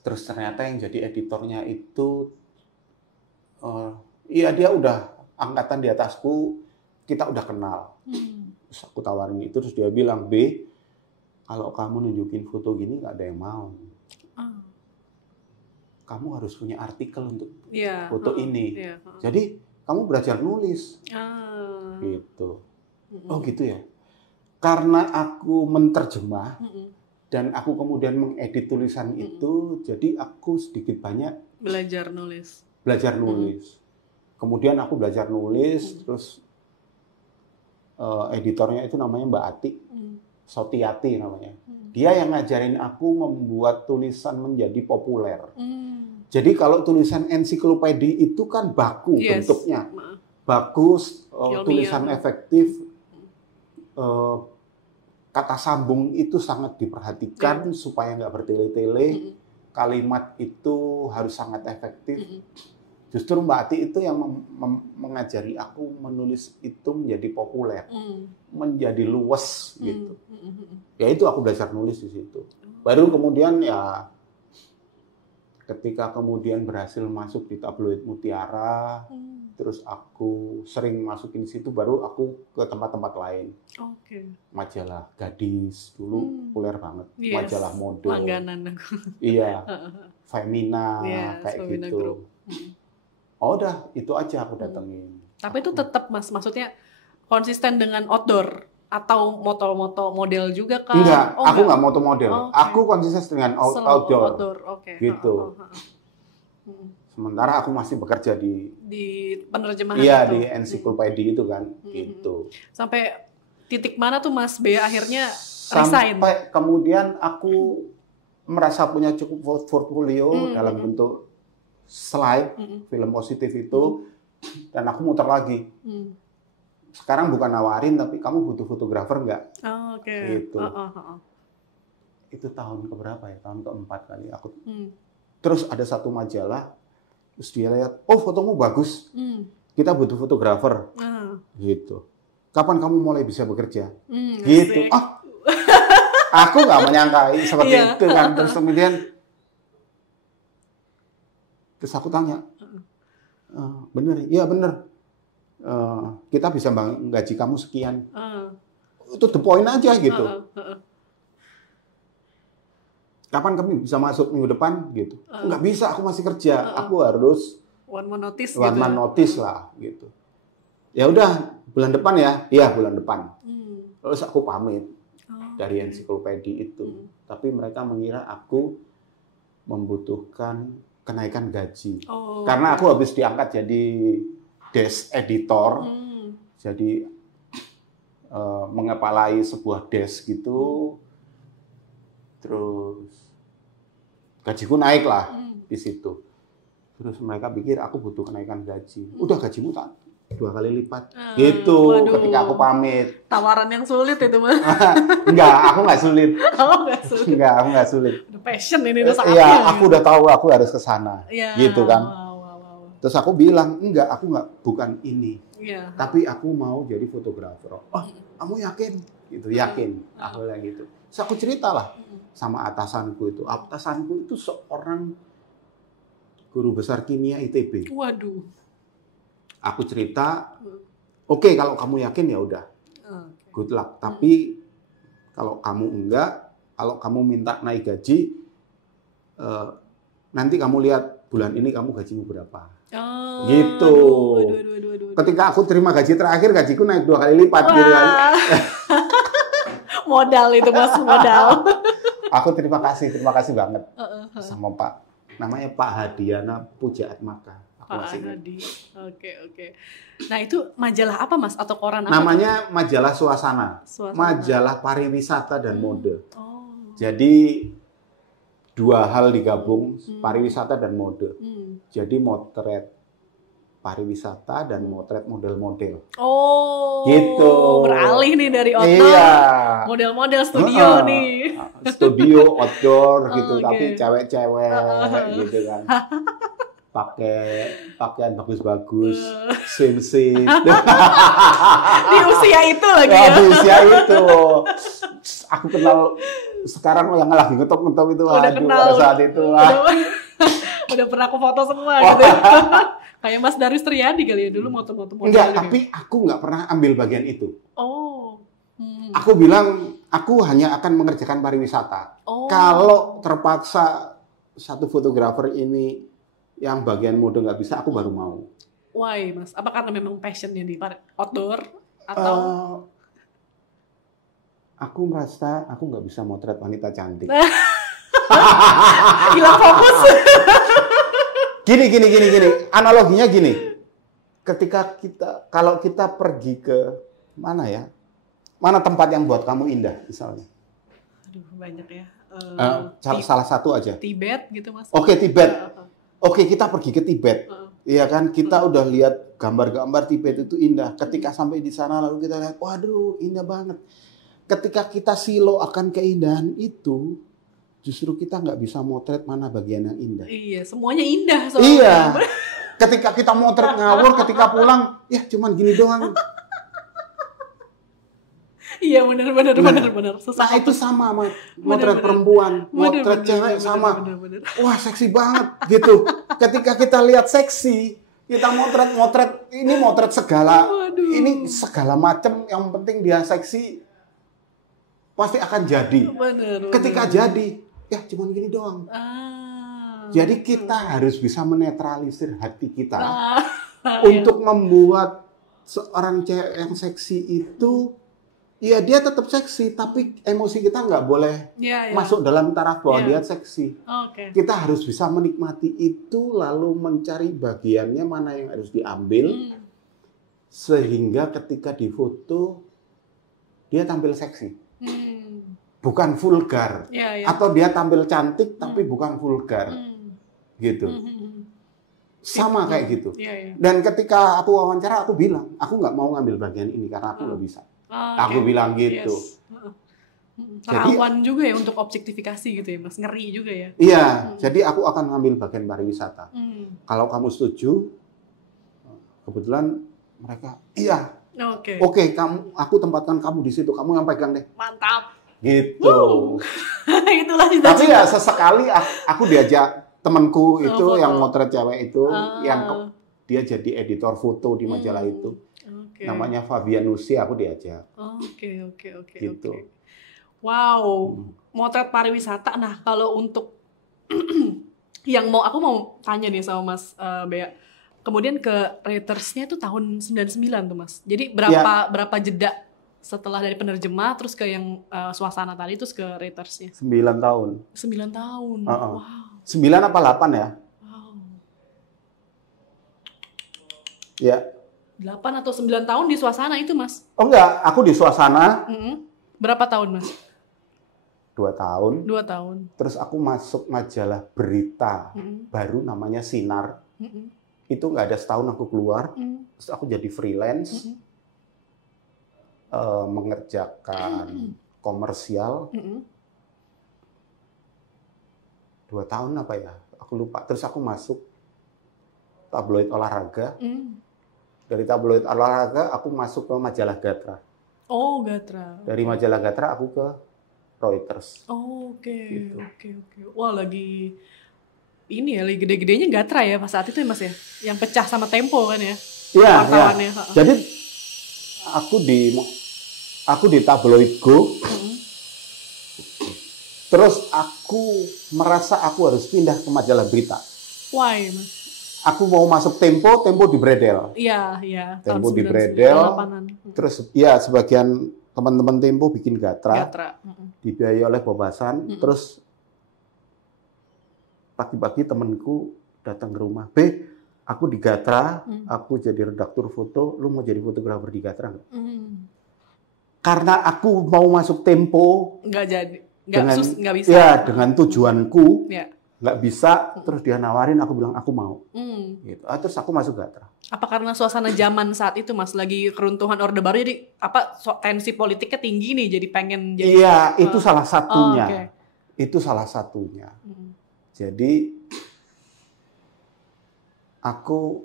Terus ternyata yang jadi editornya itu, dia udah angkatan di atasku, kita udah kenal. Terus aku tawarin itu, terus dia bilang, B, kalau kamu nunjukin foto gini nggak ada yang mau. Kamu harus punya artikel untuk foto ini. Jadi kamu belajar nulis. Gitu. Oh gitu ya. Karena aku menterjemah, dan aku kemudian mengedit tulisan itu, jadi aku sedikit banyak belajar nulis. Kemudian aku belajar nulis, terus editornya itu namanya Mbak Ati, Sotiati namanya. Dia yang ngajarin aku membuat tulisan menjadi populer. Jadi kalau tulisan ensiklopedi itu kan baku bentuknya, bagus, tulisan efektif. Kata sambung itu sangat diperhatikan supaya nggak bertele-tele. Kalimat itu harus sangat efektif. Justru Mbak Ati itu yang mengajari aku menulis itu menjadi populer, menjadi luwes gitu. Ya itu aku belajar nulis di situ. Baru kemudian ya ketika kemudian berhasil masuk di tabloid Mutiara, terus aku sering masukin situ, baru aku ke tempat-tempat lain. Majalah Gadis dulu populer banget, majalah mode. Langganan aku. Iya, Femina kayak Femina gitu. Group. Oh udah, itu aja aku datengin. Tapi itu tetap Mas, maksudnya konsisten dengan outdoor atau moto-moto model juga kan? Enggak, aku nggak moto model. Aku konsisten dengan outdoor. Gitu. Sementara aku masih bekerja di penerjemahan. Iya, di ensiklopedi itu kan, gitu. Sampai titik mana tuh Mas B akhirnya resign? Sampai kemudian aku merasa punya cukup portfolio dalam bentuk slide, film positif itu, dan aku muter lagi. Sekarang bukan nawarin, tapi kamu butuh fotografer nggak? Gitu. Itu tahun keberapa ya? Tahun keempat kali aku. Terus ada satu majalah, terus dia lihat, oh fotomu bagus, kita butuh fotografer. Gitu. Kapan kamu mulai bisa bekerja? Gitu. Aku nggak menyangka seperti itu kan. Terus kemudian, terus aku tanya, bener? Iya bener. Kita bisa gaji kamu sekian. Itu the point aja gitu. Kapan kami bisa masuk minggu depan gitu? Nggak bisa, aku masih kerja. Aku harus one man notice lah gitu. Ya udah, bulan depan ya. Iya, bulan depan. Terus aku pamit dari ensiklopedi itu. Tapi mereka mengira aku membutuhkan kenaikan gaji. Oh. Karena aku habis diangkat jadi desk editor, jadi mengepalai sebuah desk gitu, terus gajiku naik lah di situ. Terus mereka pikir aku butuh kenaikan gaji. Udah gajimu tak 2 kali lipat. Gitu. Waduh. Ketika aku pamit. Tawaran yang sulit itu Mas. Enggak, aku nggak sulit. Oh, nggak sulit. Enggak, aku nggak sulit. Udah passion ini udah saatnya. Iya, aku udah tahu aku harus ke sana. Ya, Gitu kan. Wow. Terus aku bilang, enggak, aku nggak, bukan ini. Iya. Tapi aku mau jadi fotografer. Oh, kamu yakin? Gitu, yakin. Aku bilang gitu. Terus aku cerita lah sama atasanku itu. Atasanku itu seorang guru besar kimia ITB. Waduh. Aku cerita, oke, kalau kamu yakin ya udah, good luck. Tapi kalau kamu enggak, kalau kamu minta naik gaji, nanti kamu lihat bulan ini kamu gajimu berapa. Oh, Gitu. Aduh. Ketika aku terima gaji terakhir, gajiku naik 2 kali lipat. Gitu kan. Modal itu Mas, modal. Aku terima kasih banget sama Pak. Namanya Pak Hadiana Pujaatmaka. Pak Hadi. Oke. Nah itu majalah apa Mas atau koran apa? Namanya majalah Suasana. Majalah pariwisata dan mode. Oh. Jadi 2 hal digabung, pariwisata dan mode. Jadi motret pariwisata dan motret model-model. Oh. Gitu. Beralih nih dari outdoor. Iya. Model-model studio nih. Studio outdoor gitu, Okay. tapi cewek-cewek gitu kan. Pakai pakaian bagus-bagus, swimsuit. Di usia itu lagi ya. Di usia itu. Aku kenal sekarang yang lagi ngetop-ngetop itu. Udah aduh, kenal. pada saat itu. Udah pernah aku foto semua gitu ya. Kayak Mas Darius Triadi kali ya dulu moto-moto model. Enggak, gitu. tapi aku nggak pernah ambil bagian itu. Oh. Aku bilang, aku hanya akan mengerjakan pariwisata. Oh. Kalau terpaksa satu fotografer ini yang bagian mode nggak bisa, aku baru mau. Why, Mas? Apa karena memang passionnya di outdoor? Atau? Aku merasa aku nggak bisa motret wanita cantik. Hilang fokus. Gini. Analoginya gini. Ketika kalau kita pergi ke mana ya? Mana tempat yang buat kamu indah, misalnya? Aduh, banyak ya. Salah satu aja. Tibet gitu, Mas. Oke, Tibet. Oke, kita pergi ke Tibet. Iya kan? Kita udah lihat gambar-gambar Tibet itu indah. Ketika sampai di sana lalu kita lihat, waduh, indah banget. Ketika kita silo akan keindahan itu, justru kita nggak bisa motret mana bagian yang indah. Iya, semuanya indah soalnya. Iya. Ketika kita motret ngawur, ketika pulang, ya cuman gini doang. Iya, benar. Nah, itu sama motret perempuan, motret cewek sama. Bener. Wah, seksi banget gitu. Ketika kita lihat seksi, kita motret ini motret segala. Waduh. Ini segala macam, yang penting dia seksi pasti akan jadi. Bener. Ketika jadi, ya cuman gini doang. Jadi kita harus bisa menetralisir hati kita untuk membuat seorang cewek yang seksi itu, ya dia tetap seksi, tapi emosi kita nggak boleh masuk dalam taraf bahwa dia seksi. Kita harus bisa menikmati itu, lalu mencari bagiannya mana yang harus diambil, sehingga ketika difoto dia tampil seksi. Bukan vulgar. Atau dia tampil cantik tapi bukan vulgar. Gitu. Sama kayak gitu. Dan ketika aku wawancara, aku bilang, aku nggak mau ngambil bagian ini karena aku nggak bisa. Aku bilang gitu. Rawan juga ya untuk objektifikasi gitu ya, Mas. Ngeri juga ya. Iya, jadi aku akan ngambil bagian pariwisata. Kalau kamu setuju, kebetulan mereka, iya. Oke, aku tempatkan kamu di situ. Kamu yang pegang deh. Mantap. Gitu. Itulah cita-cita. Tapi ya sesekali aku diajak temanku itu yang motret cewek itu, yang dia jadi editor foto di majalah itu. Namanya Fabianusi, aku diajak. Oke. Gitu. Wow, motret pariwisata. Nah, kalau untuk yang aku mau tanya nih sama Mas Bea. Kemudian ke ratersnya itu tahun 99 tuh, Mas. Jadi berapa jeda setelah dari penerjemah terus ke yang suasana tadi terus ke ratersnya? 9 tahun. 9 tahun. Wow. 9 apa 8 ya? Wow. Ya. 8 atau 9 tahun di Suasana itu, Mas? Oh enggak, aku di Suasana. Berapa tahun, Mas? 2 tahun. 2 tahun. Terus aku masuk majalah berita baru namanya Sinar. Itu nggak ada setahun aku keluar. Terus aku jadi freelance. Mengerjakan komersial. 2 tahun apa ya? Aku lupa. Terus aku masuk tabloid olahraga. Dari tabloid olahraga aku masuk ke majalah Gatra. Oh, Gatra. Dari majalah Gatra aku ke Reuters. Oh, oke. Gitu. Oke. Wah, lagi ini ya, lagi gede-gedenya Gatra ya pas saat itu ya, Mas ya? Yang pecah sama Tempo kan ya? Iya, wartawannya. Ya. Jadi aku di tabloid Go. Terus aku merasa aku harus pindah ke majalah berita. Why, Mas? Aku mau masuk Tempo di Bredel. Iya. Tempo di Bredel. Terus ya sebagian teman-teman Tempo bikin Gatra. Dibiayai oleh Bobasan. Terus pagi-pagi temanku datang ke rumah. Aku di Gatra, aku jadi redaktur foto. Lu mau jadi fotografer di Gatra nggak? Karena aku mau masuk Tempo. Nggak jadi. Nggak bisa. Ya, dengan tujuanku. Ya. Nggak bisa, terus dia nawarin, aku bilang aku mau. Gitu. Terus aku masuk Gatra. Apa karena suasana zaman saat itu, Mas, lagi keruntuhan Orde Baru, jadi tensi politiknya tinggi nih, jadi pengen jadi. Iya, itu salah satunya. Okay. Itu salah satunya. Jadi aku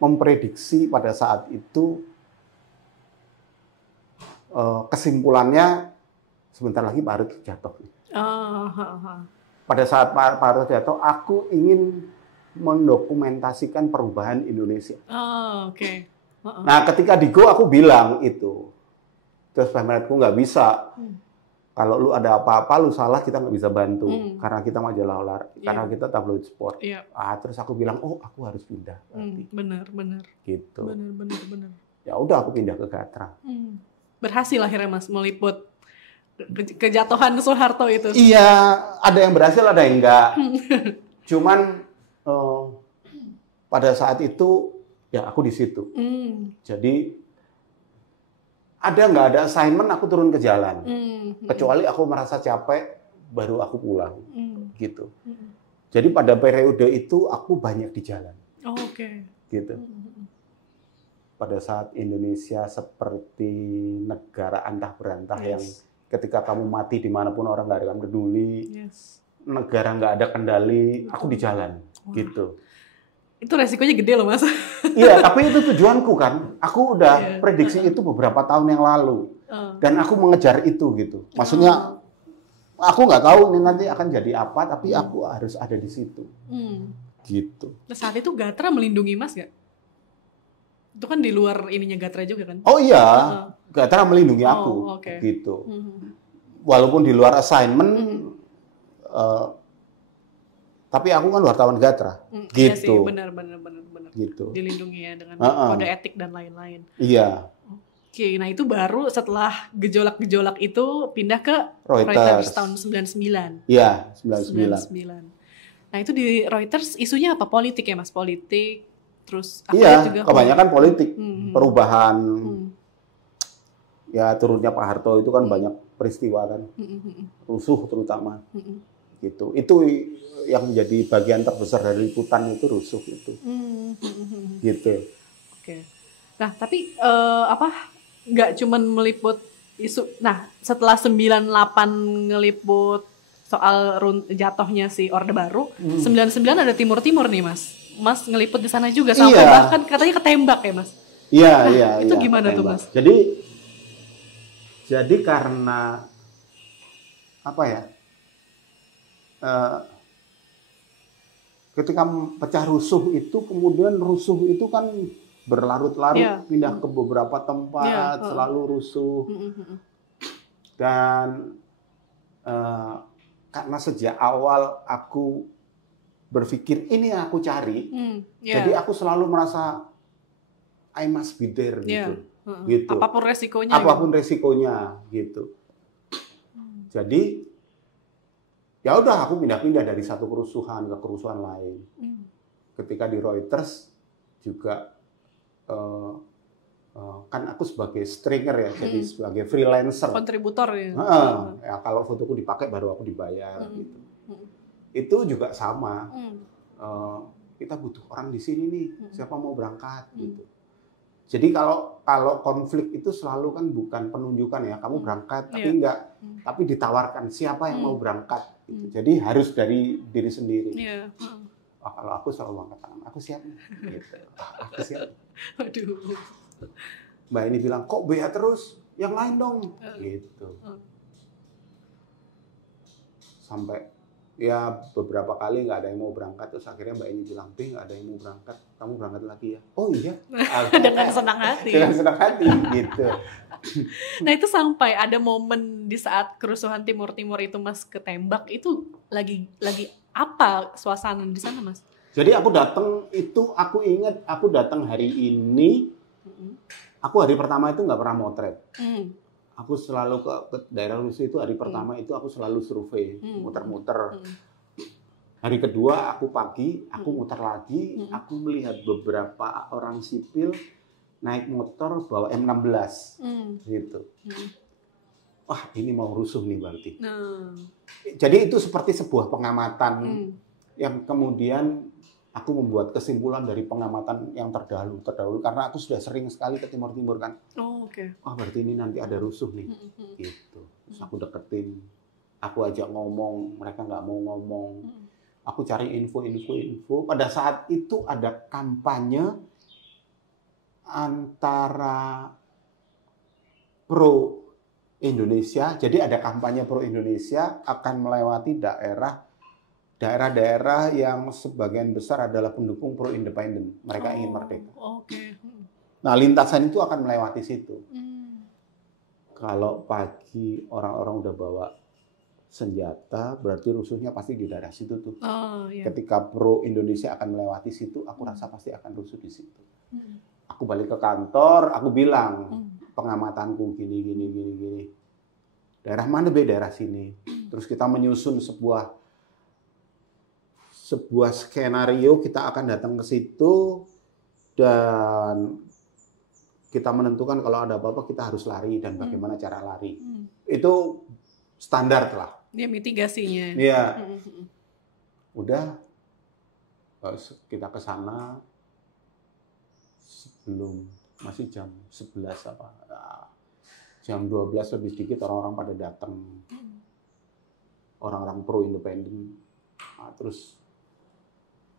memprediksi pada saat itu kesimpulannya sebentar lagi Pak Harto jatuh. Pada saat Pak Harto jatuh, aku ingin mendokumentasikan perubahan Indonesia. Oke. Nah, ketika di Go aku bilang itu, terus pemerintahku nggak bisa. Kalau lu ada apa-apa, lu salah, kita nggak bisa bantu. Karena kita majalah olahraga, karena kita tabloid sport. Terus aku bilang, aku harus pindah. Benar. Gitu. Benar. Ya udah, aku pindah ke Gatra. Berhasil akhirnya, Mas, meliput kejatuhan Soeharto itu. Iya, ada yang berhasil, ada yang enggak. Cuman pada saat itu ya aku di situ. Jadi ada nggak ada assignment, aku turun ke jalan. Kecuali aku merasa capek, baru aku pulang. Gitu. Jadi pada periode itu aku banyak di jalan. Oke. Gitu. Pada saat Indonesia seperti negara antah berantah yang ketika kamu mati dimanapun orang nggak akan peduli, negara nggak ada kendali, aku di jalan, gitu. Itu resikonya gede loh, Mas. Iya, tapi itu tujuanku kan. Aku udah prediksi itu beberapa tahun yang lalu, dan aku mengejar itu gitu. Maksudnya aku nggak tahu ini nanti akan jadi apa, tapi aku harus ada di situ, gitu. Nah, saat itu Gatra melindungi Mas nggak? Itu kan di luar ininya Gatra juga kan? Oh iya, Gatra melindungi aku, gitu. Walaupun di luar assignment, tapi aku kan wartawan Gatra, gitu. Iya sih, benar. Gitu. Dilindungi ya dengan kode etik dan lain-lain. Iya. Oke, nah itu baru setelah gejolak-gejolak itu pindah ke Reuters tahun 99. Iya, 99. Nah itu di Reuters isunya apa? Politik ya, Mas? Politik. Terus iya, juga kebanyakan politik, perubahan, ya turunnya Pak Harto itu kan banyak peristiwa kan, rusuh terutama, gitu. Itu yang menjadi bagian terbesar dari liputan itu rusuh itu, gitu. Oke. Nah tapi nggak cuman meliput isu. Nah setelah 98 ngeliput soal jatuhnya si Orde Baru, 99 ada Timur nih, Mas. Mas ngeliput di sana juga sampai bahkan katanya ketembak ya, Mas. Iya. Itu gimana ketembak tuh, Mas? Jadi karena apa ya? Ketika pecah rusuh itu, kemudian rusuh itu kan berlarut-larut, pindah ke beberapa tempat, selalu rusuh. Dan karena sejak awal aku berpikir ini yang aku cari, jadi aku selalu merasa I must be there gitu. Gitu. Apapun resikonya. Resikonya gitu. Jadi ya udah aku pindah-pindah dari satu kerusuhan ke kerusuhan lain. ketika di Reuters juga kan aku sebagai stringer ya, jadi sebagai freelancer. Kontributor ya. Ya kalau fotoku dipakai baru aku dibayar gitu. Itu juga sama. Kita butuh orang di sini nih, siapa mau berangkat gitu. Jadi kalau konflik itu selalu kan bukan penunjukan ya, kamu berangkat tapi enggak, tapi ditawarkan siapa yang mau berangkat gitu. Jadi harus dari diri sendiri. Kalau aku selalu angkat tangan, aku siap gitu. Aku siap. Waduh. Mbak ini bilang, kok BA terus? Yang lain dong. Gitu. Sampai ya beberapa kali nggak ada yang mau berangkat, terus akhirnya Mbak ini bilang, B nggak ada yang mau berangkat, kamu berangkat lagi ya? Oh iya. Dengan senang hati. Dengan senang hati gitu. Nah itu sampai ada momen di saat kerusuhan Timur itu Mas ketembak, itu lagi apa suasana di sana Mas? Jadi aku datang itu, aku ingat aku datang hari ini, aku hari pertama itu nggak pernah motret. Aku selalu ke daerah Rusuh itu hari pertama itu aku selalu survei, muter-muter. Hari kedua aku pagi, aku muter lagi, aku melihat beberapa orang sipil naik motor bawa M16 gitu. Wah ini mau rusuh nih berarti. Jadi itu seperti sebuah pengamatan yang kemudian aku membuat kesimpulan dari pengamatan yang terdahulu karena aku sudah sering sekali ke Timur kan. Oh, oke. Wah berarti ini nanti ada rusuh nih, gitu. Terus aku deketin, aku ajak ngomong, mereka nggak mau ngomong. Aku cari info. Pada saat itu ada kampanye antara pro Indonesia, jadi ada kampanye pro Indonesia akan melewati daerah-daerah yang sebagian besar adalah pendukung pro independen. Mereka ingin merdeka. Nah, lintasan itu akan melewati situ. Kalau pagi orang-orang udah bawa senjata, berarti rusuhnya pasti di daerah situ tuh. Ketika pro Indonesia akan melewati situ, aku rasa pasti akan rusuh di situ. Aku balik ke kantor, aku bilang pengamatanku gini. Daerah mana be? Daerah sini. Terus kita menyusun sebuah skenario, kita akan datang ke situ dan kita menentukan kalau ada apa-apa kita harus lari dan bagaimana cara lari. Itu standar lah. Ya mitigasinya. Iya. Udah kita ke sana sebelum masih jam 11 apa. Jam 12 lebih sedikit orang-orang pada datang. Orang-orang pro independen. Nah, terus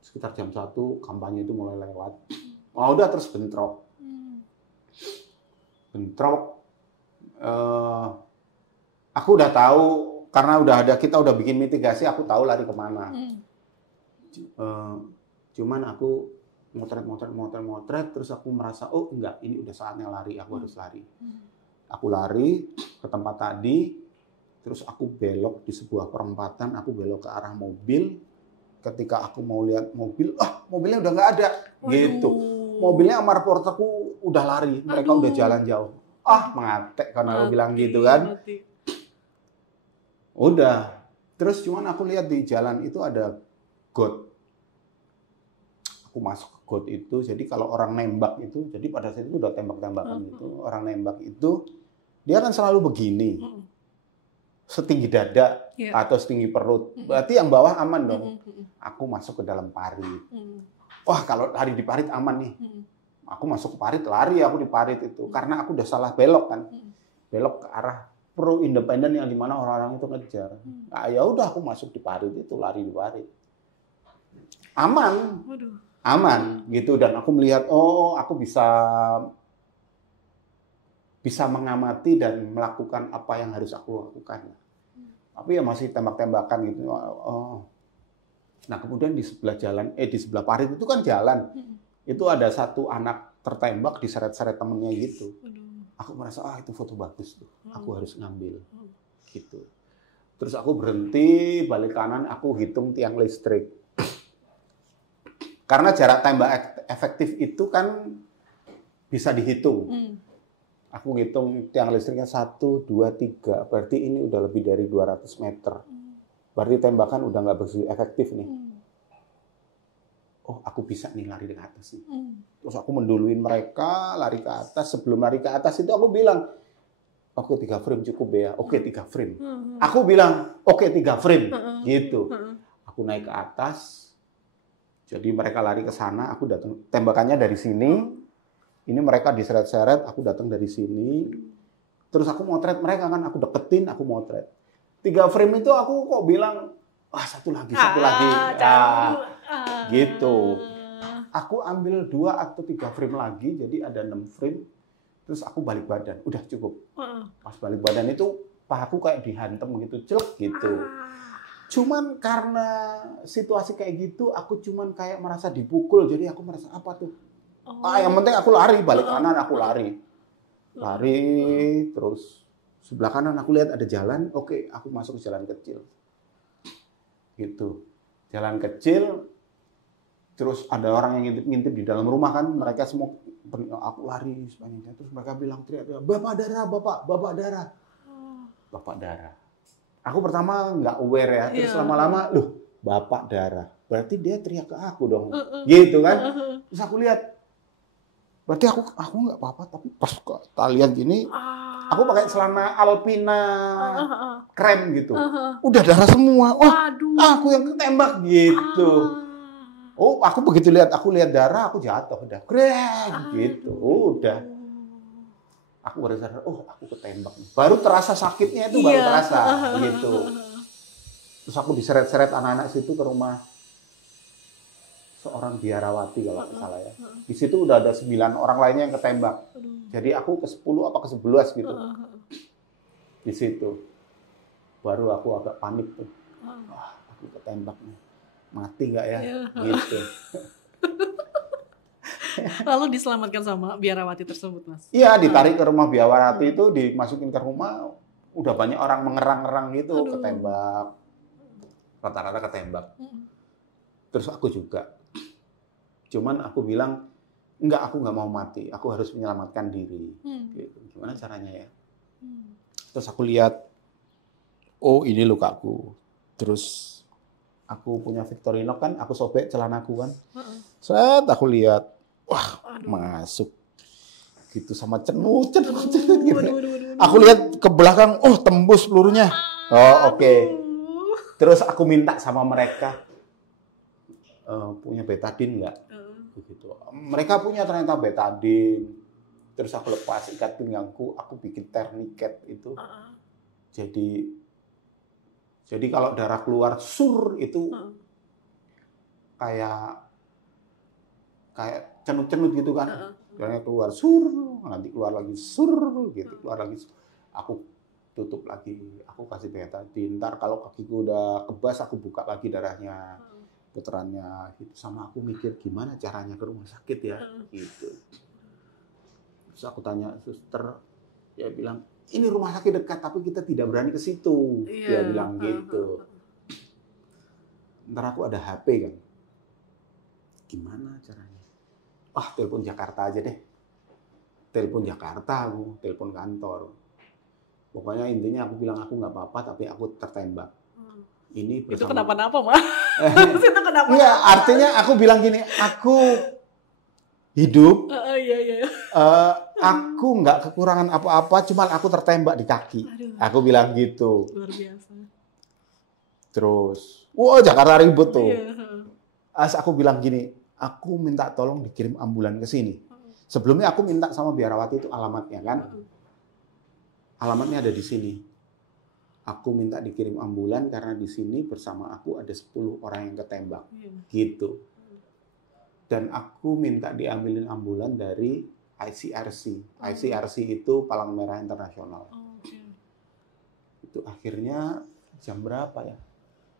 sekitar jam 1 kampanye itu mulai lewat. Oh, udah terus bentrok. Aku udah tahu karena kita udah bikin mitigasi, aku tahu lari kemana. Cuman aku motret, terus aku merasa oh enggak, ini udah saatnya lari, aku harus lari. Aku lari ke tempat tadi, terus aku belok di sebuah perempatan, aku belok ke arah mobil. Ketika aku mau lihat mobil, mobilnya udah nggak ada. Gitu. Mobilnya sama reporterku udah lari, mereka udah jalan jauh. Mengatek karena aku bilang gitu kan. Udah. Terus cuman aku lihat di jalan itu ada got. Aku masuk ke got itu, jadi kalau orang nembak itu, jadi pada saat itu udah tembak-tembakan gitu. Orang nembak itu, dia kan selalu begini. Setinggi dada atau setinggi perut. Berarti yang bawah aman dong. Aku masuk ke dalam parit. Wah, kalau lari di parit aman nih. Aku masuk ke parit, lari aku di parit itu. Karena aku udah salah belok kan. Belok ke arah pro independen yang dimana orang-orang itu ngejar. Nah, ya udah aku masuk di parit itu, lari di parit. Aman. Aman gitu, dan aku melihat aku bisa mengamati dan melakukan apa yang harus aku lakukan. Tapi ya masih tembak-tembakan gitu. Nah, kemudian di sebelah parit itu kan jalan. Itu ada satu anak tertembak diseret-seret temennya gitu. Aku merasa itu foto bagus tuh. Aku harus ngambil. Gitu. Terus aku berhenti, balik kanan, aku hitung tiang listrik. Karena jarak tembak efektif itu kan bisa dihitung. Aku ngitung tiang listriknya 1, 2, 3. Berarti ini udah lebih dari 200 meter. Berarti tembakan udah nggak begitu efektif nih. oh aku bisa nih lari ke atas nih. Terus aku menduluin mereka, lari ke atas. Sebelum lari ke atas itu aku bilang, oke 3 frame cukup ya, oke 3 frame. Aku bilang, oke 3 frame, gitu. Aku naik ke atas, jadi mereka lari ke sana, aku datang, tembakannya dari sini, ini mereka diseret-seret, aku datang dari sini, terus aku motret mereka kan, aku deketin, aku motret. 3 frame itu aku kok bilang, satu lagi, gitu. Aku ambil 2 atau 3 frame lagi, jadi ada 6 frame. Terus aku balik badan, udah cukup. Pas balik badan itu, pahaku kayak dihantem gitu, celek gitu. Cuman karena situasi kayak gitu, aku cuman kayak merasa dipukul, jadi aku merasa apa tuh? Yang penting aku lari, balik kanan aku lari. Lari, terus sebelah kanan aku lihat ada jalan, oke, aku masuk ke jalan kecil. Gitu. Jalan kecil, terus ada orang yang ngintip di dalam rumah kan, mereka semua, aku lari sepanjangnya, terus mereka bilang teriak-teriak, Bapak darah, Bapak darah. Bapak darah. Aku pertama nggak aware ya, terus lama-lama, loh Bapak darah, berarti dia teriak ke aku dong, gitu kan. Terus aku lihat, berarti aku nggak apa-apa, tapi pas tak lihat gini, aku pakai celana Alpina krem gitu. Udah darah semua. Wah, aku yang ketembak gitu. Oh, aku begitu lihat, aku lihat darah, aku jatuh udah. Keren gitu. Udah. Aku baru sadar, aku ketembak. Baru terasa sakitnya itu baru terasa gitu. Terus aku diseret-seret anak-anak situ ke rumah seorang biarawati kalau nggak salah ya. Di situ udah ada 9 orang lainnya yang ketembak. Jadi aku ke-10 apa ke-11 gitu. Di situ. Baru aku agak panik tuh. Wah, aku ketembak nih. Mati nggak ya? Gitu. Lalu diselamatkan sama biarawati tersebut, Mas? Iya, ditarik ke rumah biarawati itu, dimasukin ke rumah. Udah banyak orang mengerang-ngerang gitu, ketembak. Rata-rata ketembak. Terus aku juga. Cuman aku bilang, enggak, aku nggak mau mati. Aku harus menyelamatkan diri. Gitu. Gimana caranya ya? Terus aku lihat, ini lukaku. Terus aku punya Victorinox kan, aku sobek celanaku kan. Set, aku lihat, wah, masuk. Gitu sama cenut gitu. Aku lihat ke belakang, tembus pelurunya. Oke. Terus aku minta sama mereka, punya betadine nggak? Begitu. Mereka punya ternyata betadine. Terus aku lepas ikat pinggangku, aku bikin tourniquet itu. Jadi kalau darah keluar sur itu kayak cenut-cenut gitu kan. Darahnya keluar sur, nanti keluar lagi sur gitu, keluar lagi. Aku tutup lagi, aku kasih betadine. Ntar kalau kakiku udah kebas, aku buka lagi darahnya. Puterannya gitu. Sama aku mikir gimana caranya ke rumah sakit ya gitu. Terus aku tanya suster, dia bilang ini rumah sakit dekat tapi kita tidak berani ke situ. Dia bilang gitu. Ntar aku ada HP kan. Gimana caranya? Telepon Jakarta aja deh. Telepon Jakarta aku, telepon kantor. Pokoknya intinya aku bilang aku nggak apa-apa tapi aku tertembak. Ini bersama... Itu kenapa-napa, Mas? Itu kenapa-napa? Iya, artinya aku bilang gini, aku hidup, aku nggak kekurangan apa-apa, cuma aku tertembak di kaki. Aku bilang gitu. Luar biasa. Terus, Jakarta ribut tuh. Aku bilang gini, aku minta tolong dikirim ambulan ke sini. Sebelumnya aku minta sama biarawati itu alamatnya kan. Alamatnya ada di sini. Aku minta dikirim ambulan karena di sini bersama aku ada 10 orang yang ketembak. Gitu. Dan aku minta diambilin ambulan dari ICRC. ICRC itu Palang Merah Internasional. Itu akhirnya jam berapa ya?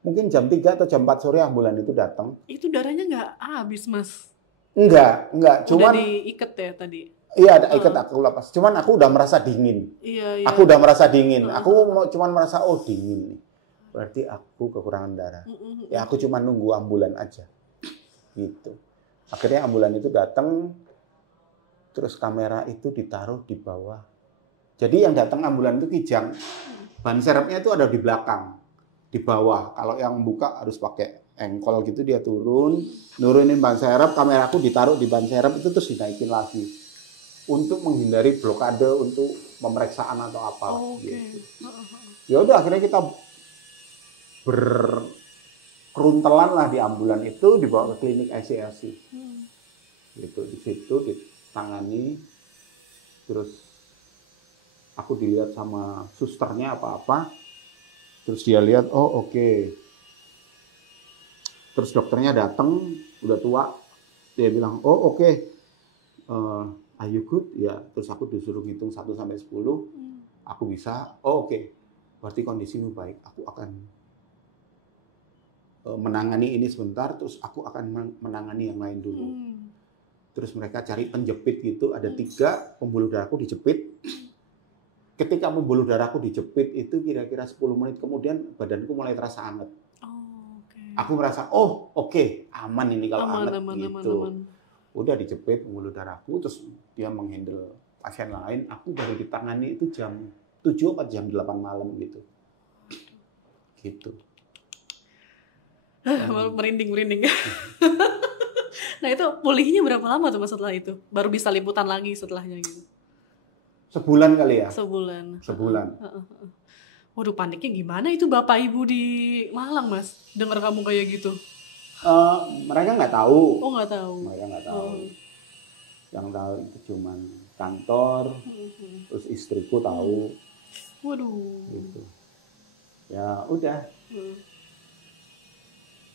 Mungkin jam 3 atau jam 4 sore ambulan itu datang. Itu darahnya nggak habis, Mas? Enggak. Cuman udah diikat ya tadi? Iya, ada ikat aku lepas. Cuman aku udah merasa dingin. Iya. Aku udah merasa dingin. Aku cuman merasa dingin. Berarti aku kekurangan darah. Ya aku cuma nunggu ambulan aja. Gitu. Akhirnya ambulan itu datang. Terus kamera itu ditaruh di bawah. Jadi yang datang ambulan itu kijang. Ban serepnya itu ada di belakang. Di bawah. Kalau yang buka harus pakai engkol gitu dia nurunin ban serep, kameraku ditaruh di ban serep itu terus dinaikin lagi untuk menghindari blokade untuk pemeriksaan atau apa. Gitu. Ya udah akhirnya kita berkeruntelan lah di ambulan itu dibawa ke klinik ICLC. Gitu di situ ditangani, terus aku dilihat sama susternya apa-apa, terus dia lihat oh oke. Terus dokternya datang, udah tua, dia bilang, oh oke, are you good? Ya, terus aku disuruh ngitung 1 sampai 10, aku bisa, oh oke, berarti kondisimu baik, aku akan menangani ini sebentar, terus aku akan menangani yang lain dulu. Terus mereka cari penjepit gitu, ada 3, pembuluh darahku dijepit. Ketika pembuluh darahku dijepit itu kira-kira 10 menit kemudian badanku mulai terasa hangat. Aku merasa, oh oke, aman ini kalau hangat gitu. Aman. Udah dijepit pembuluh darahku, terus dia menghandle pasien lain. Aku baru ditangani itu jam 7 atau jam 8 malam gitu. Gitu. Malu merinding. Nah itu pulihnya berapa lama tuh Mas setelah itu? Baru bisa liputan lagi setelahnya gitu? Sebulan kali ya? Sebulan. Waduh, paniknya gimana itu Bapak Ibu di Malang, Mas? Dengar kamu kayak gitu. Mereka nggak tahu. Oh, nggak tahu. Mereka nggak tahu. Yang tahu itu cuman kantor, terus istriku tahu. Waduh. Gitu. Ya udah.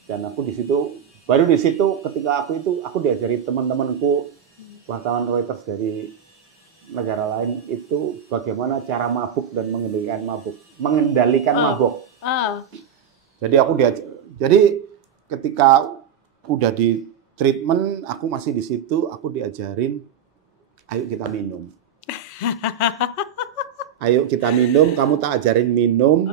Dan aku di situ, baru di situ ketika aku diajari teman-temanku wartawan Reuters dari negara lain itu bagaimana cara mabuk dan mengendalikan mabuk. Jadi ketika udah di treatment, aku masih di situ, aku diajarin, ayo kita minum. Ayo kita minum, kamu tak ajarin minum,